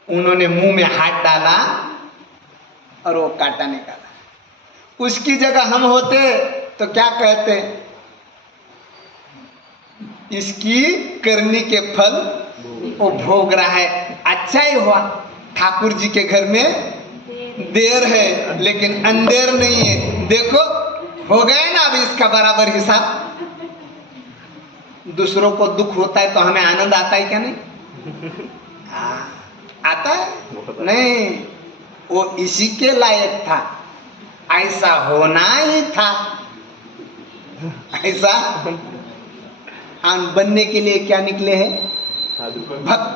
उन्होंने मुंह में हाथ डाला और वो कांटा निकाला। उसकी जगह हम होते तो क्या कहते? इसकी करनी के फल वो भोग रहा है। अच्छा ही हुआ ठाकुर जी के घर में देर है लेकिन अंधेर नहीं है। देखो हो गया ना अब इसका बराबर हिसाब। दूसरों को दुख होता है तो हमें आनंद आता है क्या? नहीं आता है? नहीं, वो इसी के लायक था, ऐसा होना ही था। ऐसा बनने के लिए क्या निकले हैं? भक्त।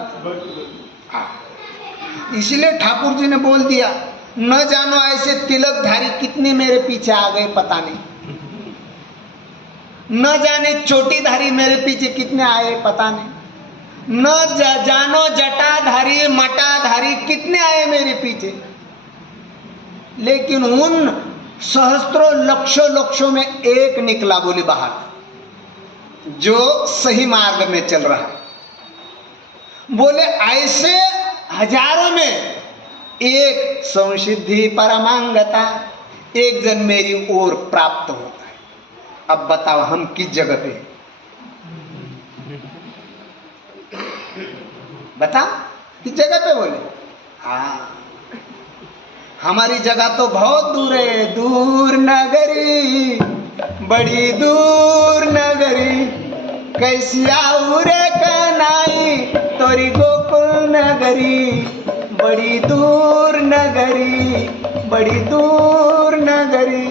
इसलिए ठाकुर जी ने बोल दिया, न जानो ऐसे तिलकधारी कितने मेरे पीछे आ गए पता नहीं। न जाने चोटीधारी मेरे पीछे कितने आए पता नहीं। न जानो जटाधारी मटाधारी कितने आए मेरे पीछे। लेकिन उन सहस्त्रों लक्षों में एक निकला बोले बाहर, जो सही मार्ग में चल रहा है। बोले ऐसे हजारों में एक संसिद्धि परमांगता, एक जन मेरी ओर प्राप्त होता है। अब बताओ हम किस जगह पे हैं? बताओ किस जगह पे बोले? हाँ, हमारी जगह तो बहुत दूर है, दूर नगरी, बड़ी दूर नगरी, कैसी आऊ रे कनाई तोरी गोकुल नगरी, बड़ी दूर नगरी, बड़ी दूर नगरी,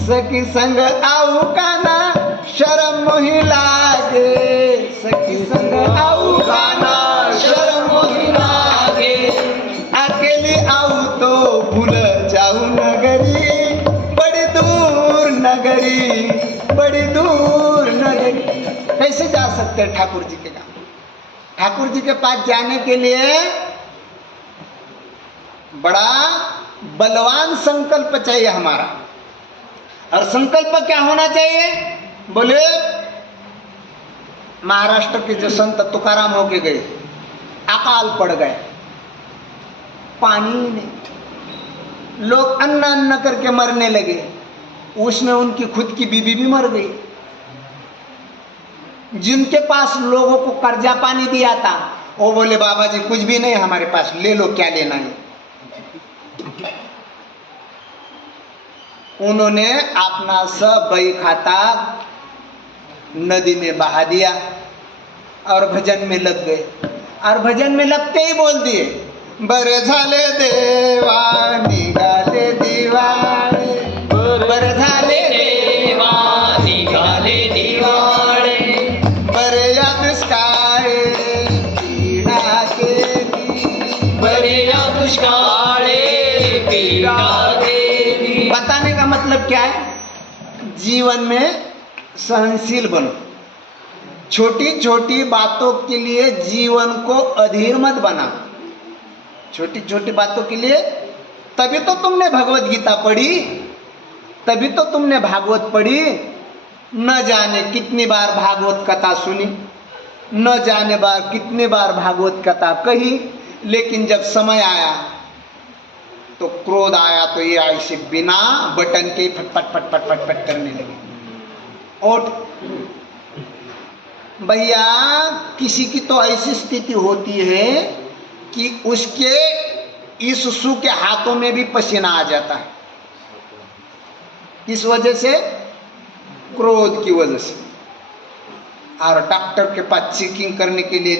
सखी संग आऊ काना शर्म मोहि लागे, सखी संग आऊ काना शर्म मोहि लागे, अकेली आऊ तो भूल जाऊ नगरी, बड़ी दूर नगरी, बड़ी दूर नगरी। कैसे जा सकते हैं ठाकुर जी के गांव? ठाकुर जी के पास जाने के लिए बड़ा बलवान संकल्प चाहिए हमारा। और संकल्प क्या होना चाहिए? बोले महाराष्ट्र के जो संत तुकाराम होके गए, अकाल पड़ गए, पानी नहीं, लोग अन्न अन्न करके मरने लगे, उसमें उनकी खुद की बीबी भी मर गई। जिनके पास लोगों को कर्जा पानी दिया था, वो बोले बाबा जी कुछ भी नहीं हमारे पास, ले लो क्या लेना है। उन्होंने अपना सब बही खाता नदी में बहा दिया और भजन में लग गए। और भजन में लगते ही बोल दिए, बरे झाले देवा निघाले दिवाळे, बरे झाले देवा निघाले दिवाळे, बरे या दुष्काळे पीडा केली, बरे या दुष्काळे पीडा केली। बताने का मतलब क्या है? जीवन में सहनशील बनो, छोटी छोटी बातों के लिए जीवन को अधीर मत बनाओ। छोटी छोटी बातों के लिए, तभी तो तुमने भगवत गीता पढ़ी, तभी तो तुमने भागवत पढ़ी। न जाने कितनी बार भागवत कथा सुनी, न जाने बार कितनी बार भागवत कथा कही, लेकिन जब समय आया तो क्रोध आया तो ये ऐसे बिना बटन के फटफट फटफट फटफट करने लगे। और भैया किसी की तो ऐसी स्थिति होती है कि उसके इस सु के हाथों में भी पसीना आ जाता है, इस वजह से, क्रोध की वजह से। और डॉक्टर के पास चेकिंग करने के लिए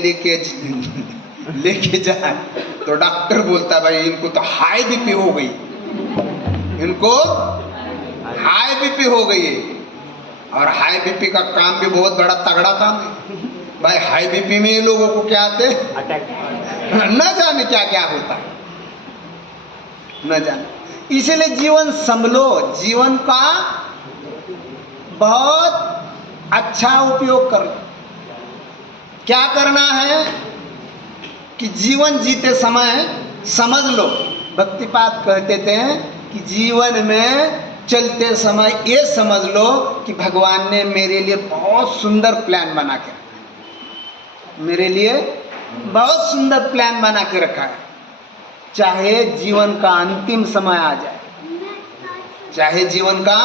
लेके जाए तो डॉक्टर बोलता भाई इनको तो हाई बीपी हो गई, इनको हाई बीपी हो गई है। और हाई बीपी का काम भी बहुत बड़ा तगड़ा काम है भाई। हाई बीपी में लोगों को क्या आते न जाने क्या क्या होता है, न जाने। इसीलिए जीवन संभलो, जीवन का बहुत अच्छा उपयोग करो। क्या करना है कि जीवन जीते समय समझ लो, भक्तिपाद कहते थे कि जीवन में चलते समय ये समझ लो कि भगवान ने मेरे लिए बहुत सुंदर प्लान बना के रखा है, मेरे लिए बहुत सुंदर प्लान बना के रखा है। चाहे जीवन का अंतिम समय आ जाए, चाहे जीवन का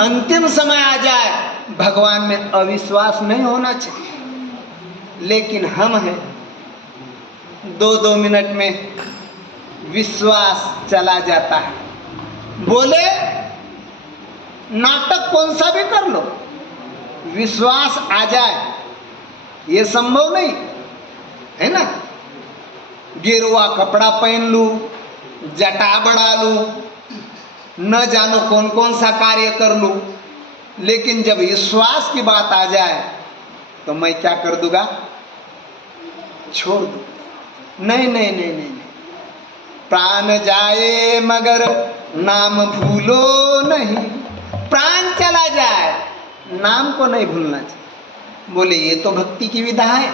अंतिम समय आ जाए, भगवान में अविश्वास नहीं होना चाहिए। लेकिन हम हैं 2-2 मिनट में विश्वास चला जाता है। बोले नाटक कौन सा भी कर लो, विश्वास आ जाए ये संभव नहीं है ना। गेरुआ कपड़ा पहन लूं, जटा बढ़ा लूं, न जानो कौन कौन सा कार्य कर लूं, लेकिन जब विश्वास की बात आ जाए तो मैं क्या कर दूंगा? छोड़ दूं। नहीं नहीं नहीं नहीं, प्राण जाए मगर नाम भूलो नहीं। प्राण चला जाए, नाम को नहीं भूलना चाहिए। बोले ये तो भक्ति की विधा है।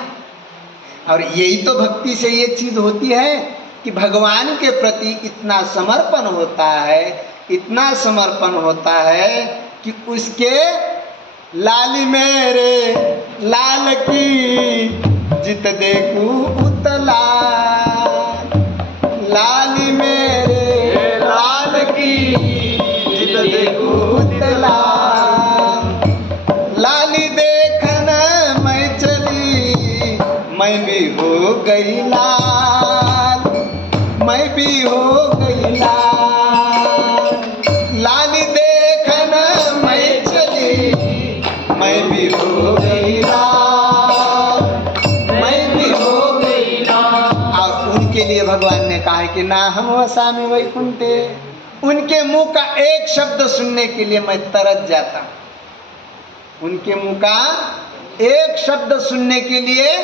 और यही तो भक्ति से ये चीज होती है कि भगवान के प्रति इतना समर्पण होता है, इतना समर्पण होता है कि उसके लाली मेरे लाल की जित देखूं उतला, लाली मेरे लाल की जिद देखूत लाल। लाली देखन मैं चली, मैं भी हो गई लाल, मैं भी हो गई लाल। लाली देखन मैं चली, मैं भी हो गई लाल, मैं भी हो गई लाल। और उनके लिए भगवान ने कहा है कि ना हम वसामि वैकुंठे, उनके मुंह का एक शब्द सुनने के लिए मैं तरस जाता। उनके मुंह का एक शब्द सुनने के लिए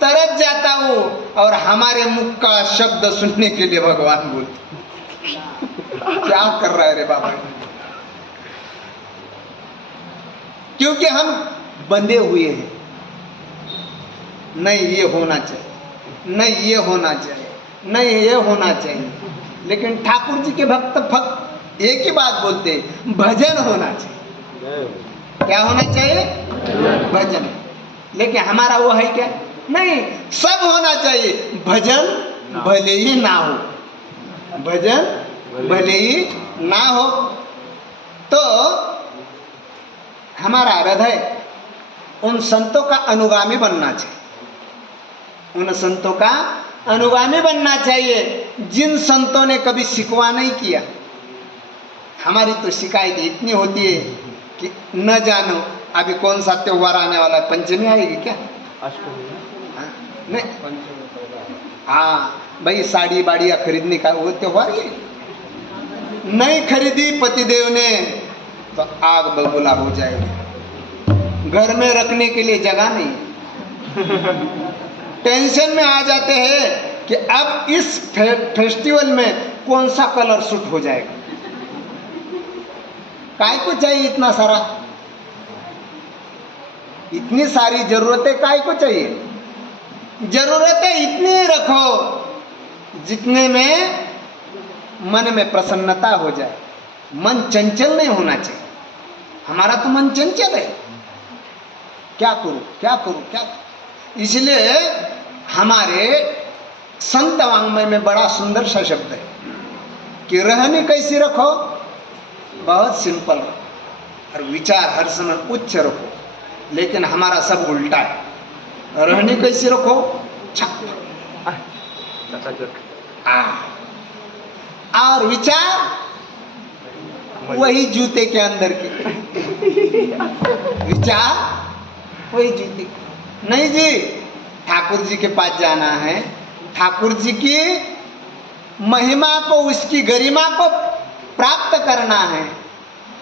तरस जाता हूं, और हमारे मुख का शब्द सुनने के लिए भगवान बोलते क्या कर रहा है रे बाबा। क्योंकि हम बंधे हुए हैं, नहीं ये होना चाहिए, नहीं ये होना चाहिए, नहीं ये होना चाहिए। लेकिन ठाकुर जी के भक्त भक्त एक ही बात बोलते हैं, भजन होना चाहिए। क्या होना चाहिए? भजन। लेकिन हमारा वो है क्या? नहीं, सब होना चाहिए, भजन भले ही ना हो, भजन भले ही ना हो। तो हमारा हृदय उन संतों का अनुगामी बनना चाहिए, उन संतों का अनुगामी बनना चाहिए जिन संतों ने कभी शिकवा नहीं किया। हमारी तो शिकायत इतनी होती है कि न जानो अभी कौन सा त्योहार आने वाला है, पंचमी आएगी क्या? हाँ, नहीं, हाँ भाई साड़ी बाड़ियाँ खरीदने का वो त्योहार ही नहीं खरीदी पतिदेव ने तो आग बबूला हो जाएगी, घर में रखने के लिए जगह नहीं। टेंशन में आ जाते हैं कि अब इस फेस्टिवल में कौन सा कलर सूट हो जाएगा। काय को चाहिए इतना सारा, इतनी सारी जरूरतें काय को चाहिए? जरूरतें इतनी रखो जितने में मन में प्रसन्नता हो जाए। मन चंचल नहीं होना चाहिए। हमारा तो मन चंचल है, क्या करूं क्या करूं क्या करूं? इसलिए हमारे संत वांग्मय में बड़ा सुंदर सा शब्द है कि रहनी कैसी रखो, बहुत सिंपल रखो, और विचार हर समय उच्च रखो। लेकिन हमारा सब उल्टा है, रहनी कैसी रखो, और विचार वही जूते के अंदर के विचार वही जूते। नहीं जी, ठाकुर जी के पास जाना है, ठाकुर जी की महिमा को, उसकी गरिमा को प्राप्त करना है,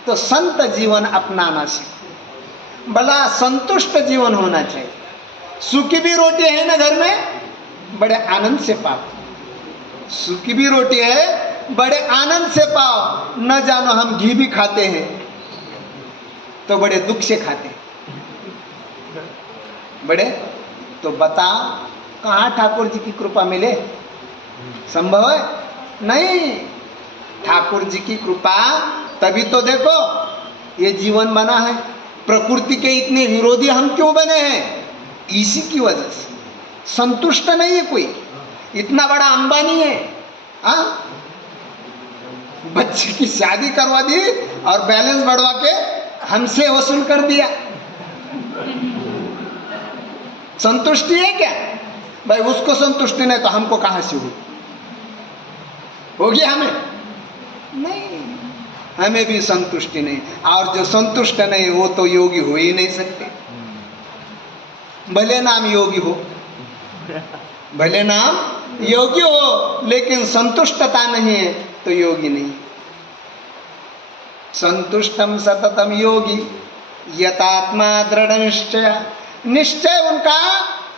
तो संत जीवन अपनाना सीखो। बड़ा संतुष्ट जीवन होना चाहिए। सूखी भी रोटी है ना घर में, बड़े आनंद से पाओ। सूखी भी रोटी है, बड़े आनंद से पाओ। न जानो हम घी भी खाते हैं तो बड़े दुख से खाते हैं। बड़े तो बताओ कहाँ ठाकुर जी की कृपा मिले? संभव है? नहीं। ठाकुर जी की कृपा तभी तो देखो ये जीवन बना है। प्रकृति के इतने विरोधी हम क्यों बने हैं? इसी की वजह से। संतुष्ट नहीं है कोई। इतना बड़ा अंबानी है, हाँ, बच्चे की शादी करवा दी और बैलेंस बढ़वा के हमसे वसूल कर दिया। संतुष्टि है क्या भाई? उसको संतुष्टि नहीं तो हमको कहां से होगी? हमें नहीं, हमें भी संतुष्टि नहीं। और जो संतुष्ट नहीं वो तो योगी हो ही नहीं सकते। भले नाम योगी हो, भले नाम योगी हो, लेकिन संतुष्टता नहीं है तो योगी नहीं। संतुष्टम सततम योगी यतात्मा दृढ़ निश्चय। निश्चय उनका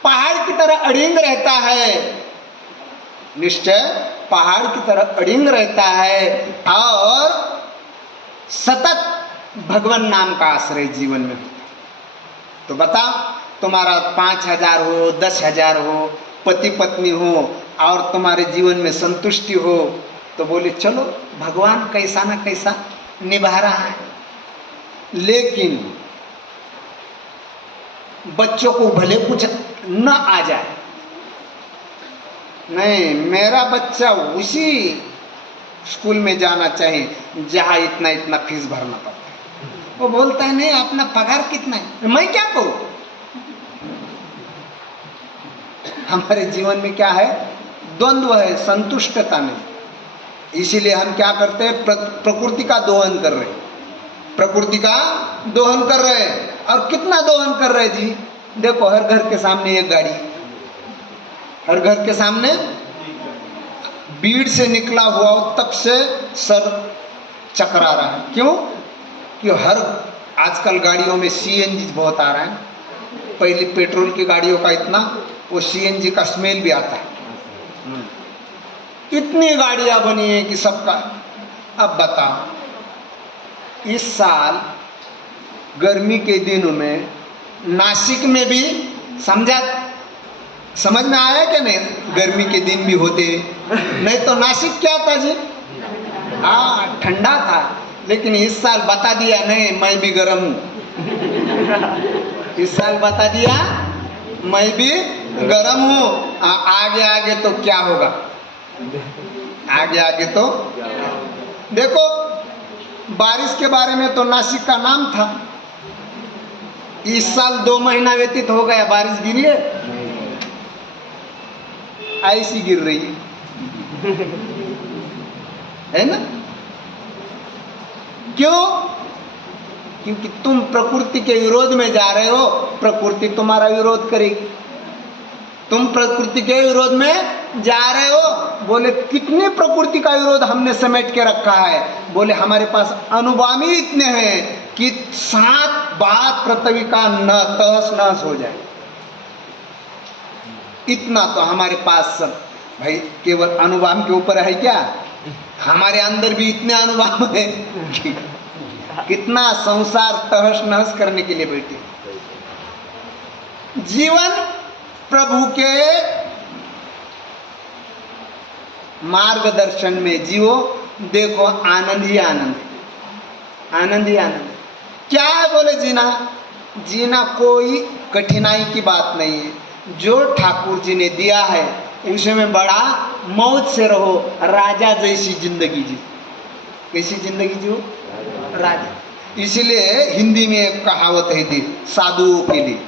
पहाड़ की तरह अड़िंग रहता है। निश्चय पहाड़ की तरह अड़िंग रहता है और सतत भगवान नाम का आश्रय जीवन में होता। तो बताओ, तुम्हारा 5,000 हो, 10,000 हो, पति पत्नी हो और तुम्हारे जीवन में संतुष्टि हो, तो बोले चलो भगवान कैसा ना कैसा निभा रहा है। लेकिन बच्चों को भले कुछ न आ जाए, नहीं, मेरा बच्चा उसी स्कूल में जाना चाहिए जहाँ इतना इतना फीस भरना पड़ता है। वो बोलता है नहीं, अपना पगार कितना है, मैं क्या करूं? हमारे जीवन में क्या है? द्वंद्व है, संतुष्टता नहीं। इसीलिए हम क्या करते हैं? प्रकृति का दोहन कर रहे हैं, प्रकृति का दोहन कर रहे हैं। और कितना दोहन कर रहे हैं जी? देखो, हर घर के सामने एक गाड़ी, हर घर के सामने बीड़ से निकला हुआ तब से सर चकरा रहा है। क्यों? कि हर आजकल गाड़ियों में सीएनजी बहुत आ रहा है। पहले पेट्रोल की गाड़ियों का इतना, वो सीएनजी का स्मेल भी आता है। इतनी गाड़ियां बनी है कि सबका। अब बताओ, इस साल गर्मी के दिनों में नासिक में भी समझ में आया क्या? नहीं, गर्मी के दिन भी होते। नहीं तो नासिक क्या था जी? हाँ, ठंडा था। लेकिन इस साल बता दिया नहीं, मैं भी गर्म हूँ। इस साल बता दिया मैं भी गर्म हूँ। आगे आगे तो क्या होगा? आगे आगे तो देखो, बारिश के बारे में तो नासिक का नाम था। इस साल 2 महीना व्यतीत हो गया, बारिश गिरी है? ऐसी गिर रही है ना? क्यों? क्योंकि तुम प्रकृति के विरोध में जा रहे हो, प्रकृति तुम्हारा विरोध करेगी। तुम प्रकृति के विरोध में जा रहे हो। बोले कितने प्रकृति का विरोध हमने समेट के रखा है? बोले हमारे पास अनुभव ही इतने हैं कि 7 बार पृथ्वी का न तहस नहस हो जाए। इतना तो हमारे पास सब। भाई केवल अनुमान के ऊपर है क्या? हमारे अंदर भी इतने अनुभव है कि कितना संसार तहस नहस करने के लिए बैठे। जीवन प्रभु के मार्गदर्शन में जियो। देखो, आनंद ही आनंद है, आनंद ही आनंद है। क्या है? बोले जीना, जीना कोई कठिनाई की बात नहीं है। जो ठाकुर जी ने दिया है उसमें बड़ा मौज से रहो, राजा जैसी जिंदगी जी। कैसी जिंदगी जियो? राजा। इसीलिए हिंदी में एक कहावत है दी, साधुओं के लिए।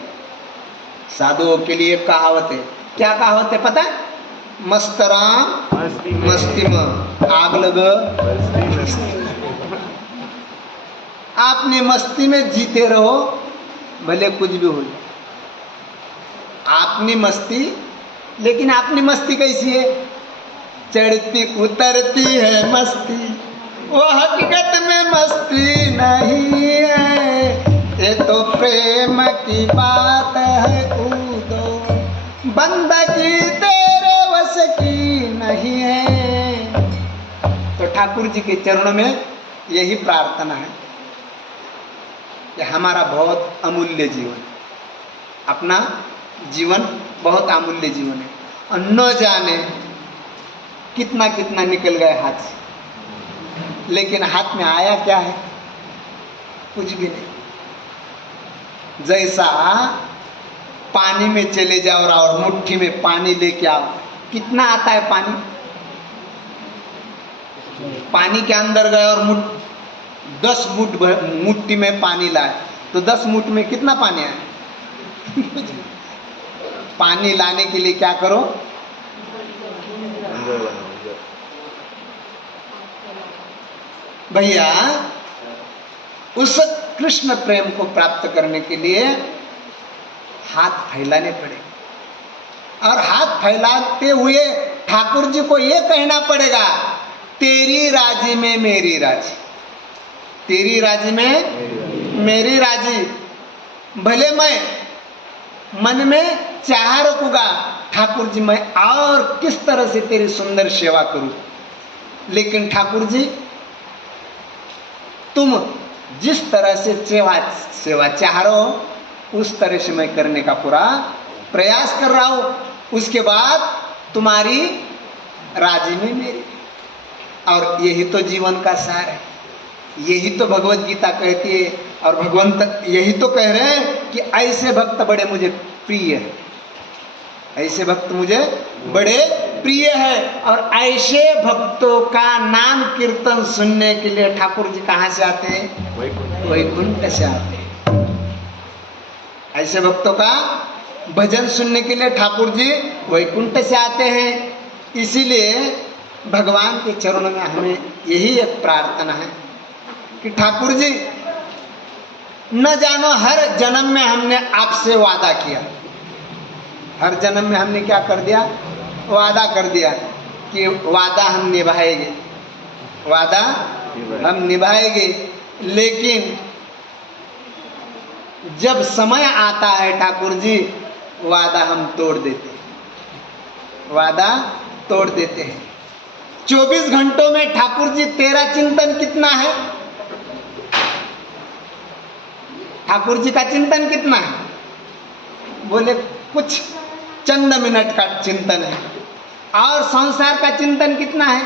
साधुओं के लिए एक कहावत है। क्या कहावत है पता है? मस्त राम मस्ती में आग लग। आपने मस्ती में जीते रहो, भले कुछ भी हो। आपनी मस्ती, लेकिन आपनी मस्ती कैसी है? चढ़ती उतरती है मस्ती, वो हकीकत में मस्ती नहीं है। ये तो प्रेम की बात है, कूदो बंदगी तेरे वश की नहीं है। तो ठाकुर जी के चरणों में यही प्रार्थना है कि हमारा बहुत अमूल्य जीवन, अपना जीवन बहुत अमूल्य जीवन है। और न जाने कितना कितना निकल गए हाथ से, लेकिन हाथ में आया क्या है? कुछ भी नहीं। जैसा पानी में चले जाओ और मुट्ठी में पानी लेके आओ, कितना आता है पानी? पानी के अंदर गए और 10 मुट्ठी में पानी लाए तो 10 मुट्ठी में कितना पानी आए? पानी लाने के लिए क्या करो? भैया, उस कृष्ण प्रेम को प्राप्त करने के लिए हाथ फैलाने पड़े। और हाथ फैलाते हुए ठाकुर जी को यह कहना पड़ेगा, तेरी राजी में मेरी राजी, तेरी राजी में मेरी राजी। भले मैं मन में चाह रखूंगा, ठाकुर जी मैं और किस तरह से तेरी सुंदर सेवा करूं, लेकिन ठाकुर जी तुम जिस तरह से सेवा चाह रहे हो उस तरह से मैं करने का पूरा प्रयास कर रहा हूं। उसके बाद तुम्हारी राजी में मेरी। और यही तो जीवन का सार है, यही तो भगवत गीता कहती है। और भगवंत यही तो कह रहे हैं कि ऐसे भक्त बड़े मुझे प्रिय है, ऐसे भक्त मुझे बड़े प्रिय है। और ऐसे भक्तों का नाम कीर्तन सुनने के लिए ठाकुर जी कहाँ से आते हैं? वैकुंठ से आते हैं। ऐसे भक्तों का भजन सुनने के लिए ठाकुर जी वैकुंठ से आते हैं। इसीलिए भगवान के चरणों में हमें यही एक प्रार्थना है कि ठाकुर जी, न जानो हर जन्म में हमने आपसे वादा किया, हर जन्म में हमने क्या कर दिया? वादा कर दिया कि वादा हम निभाएंगे, वादा हम निभाएंगे। लेकिन जब समय आता है ठाकुर जी, वादा हम तोड़ देते हैं, वादा तोड़ देते हैं। 24 घंटों में ठाकुर जी तेरा चिंतन कितना है? ठाकुर जी का चिंतन कितना है? बोले कुछ चंद मिनट का चिंतन है। और संसार का चिंतन कितना है?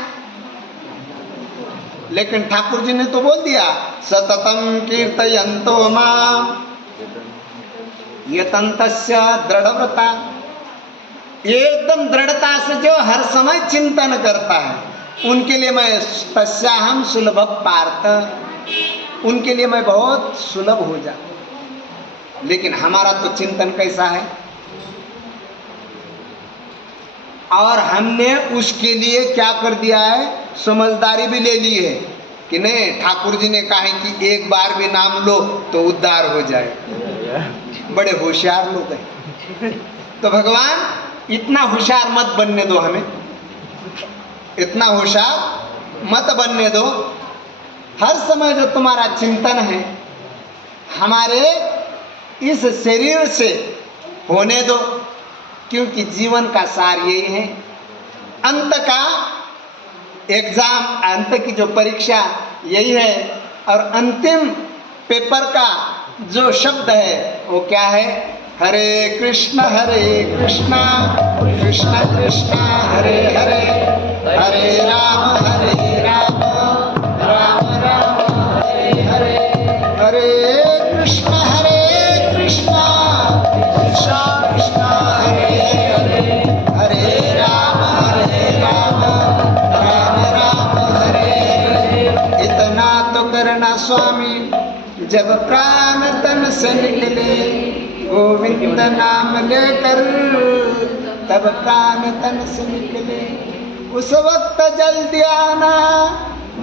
लेकिन ठाकुर जी ने तो बोल दिया, सततम कीर्तयन्तो माम यतन्तस्य दृढ़व्रता। एकदम दृढ़ता से जो हर समय चिंतन करता है, उनके लिए मैं तस्याहम सुलभ पार्थ, उनके लिए मैं बहुत सुलभ हो जाता। लेकिन हमारा तो चिंतन कैसा है? और हमने उसके लिए क्या कर दिया है? समझदारी भी ले ली है कि नहीं, ठाकुर जी ने कहा है कि एक बार भी नाम लो तो उद्धार हो जाए। बड़े होशियार लोग हैं। तो भगवान इतना होशियार मत बनने दो हमें, इतना होशियार मत बनने दो। हर समय जो तुम्हारा चिंतन है हमारे इस शरीर से होने दो, क्योंकि जीवन का सार यही है। अंत का एग्जाम, अंत की जो परीक्षा यही है। और अंतिम पेपर का जो शब्द है वो क्या है? हरे कृष्ण कृष्ण कृष्ण हरे हरे, हरे राम राम राम हरे हरे, हरे कृष्ण कृष्ण कृष्ण हरे हरे, हरे राम राम हरे हरे। इतना तो करना स्वामी, जब प्राण तन से निकले गोविंद नाम लेकर, तब प्राण तन से निकले। उस वक्त जल्दी आना,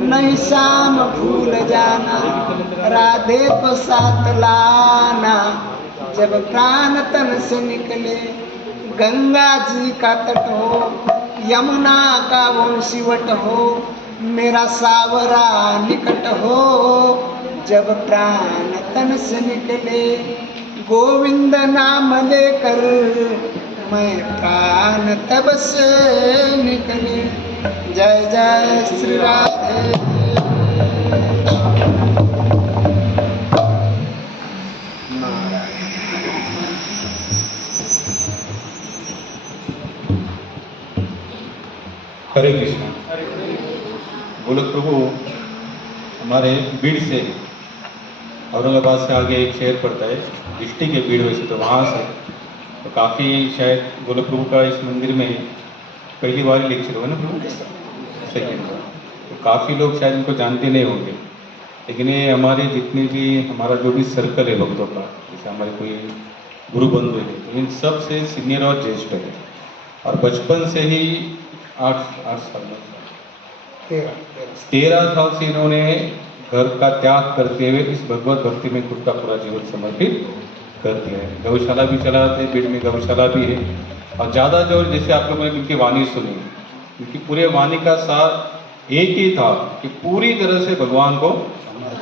नहीं शाम भूल जाना, राधे को साथ लाना। जब प्राण तन से निकले, गंगा जी का तट हो, यमुना का वो सिवट हो, मेरा सावरा निकट हो। जब प्राण तन से निकले गोविंद नाम लेकर, मैं प्राण तब से निकले। जय जय श्री राधे। हरे कृष्णा। गोलक प्रभु हमारे बीड़ से औरंगाबाद से आगे एक शहर पड़ता है, डिस्ट्रिक्ट है बीड़, वैसे तो वहाँ से तो काफ़ी शायद गोलक प्रभु का इस मंदिर में पहली बार लेक्चर हुआ ना प्रभु, सेकेंड बार। तो काफ़ी लोग शायद इनको जानते नहीं होंगे, लेकिन ये हमारे जितने भी हमारा जो भी सर्कल है भक्तों का, जैसे हमारे कोई गुरु बंधु है, तो इन सब से सीनियर और ज्येष्ठ है। और बचपन से ही 8 साल 13 साल से इन्होंने घर का त्याग करते हुए इस भगवत भक्ति में खुद का पूरा जीवन समर्पित कर दिया है। गौशाला भी चलाते, बीड़ में गौशाला भी है। और ज़्यादा जो जैसे आप लोगों ने उनकी वाणी सुनी, उनकी पूरे वाणी का सार एक ही था कि पूरी तरह से भगवान को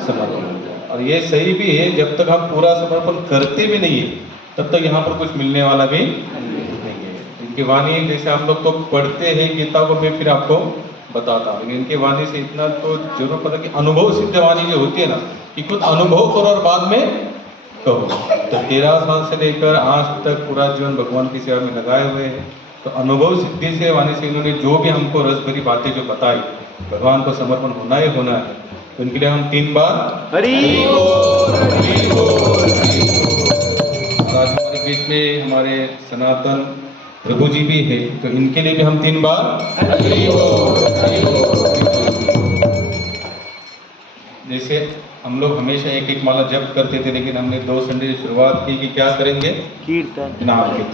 समर्पण। और ये सही भी है, जब तक हम पूरा समर्पण करते भी नहीं है तब तक यहाँ पर कुछ मिलने वाला भी नहीं है। इनकी वाणी जैसे हम लोग तो पढ़ते हैं गीता को, मैं फिर आपको बताता हूँ, इनके वाणी से इतना तो जरूर पता कि अनुभव सिद्ध वाणी जो होती है ना, कि खुद अनुभव करो और बाद में कहो। तो 13 साल से लेकर आज तक पूरा जीवन भगवान की सेवा में लगाए हुए हैं। तो अनुभव सिद्धि से वाणी से इन्होंने जो भी हमको रस भरी बातें जो बताई, भगवान को समर्पण होना ही होना है। तो इनके लिए हम 3 बार हरि बोल, हरि बोल, हरि बोल। आज हमारे बीच में हमारे सनातन प्रभु जी भी है, तो इनके लिए भी हम 3 बार हरि बोल, हरि बोल, हरि बोल। जैसे हम लोग हमेशा एक एक माला जप करते थे, लेकिन हमने 2 संडे की शुरुआत की कि क्या करेंगे, कीर्तन नाम कीर्तन।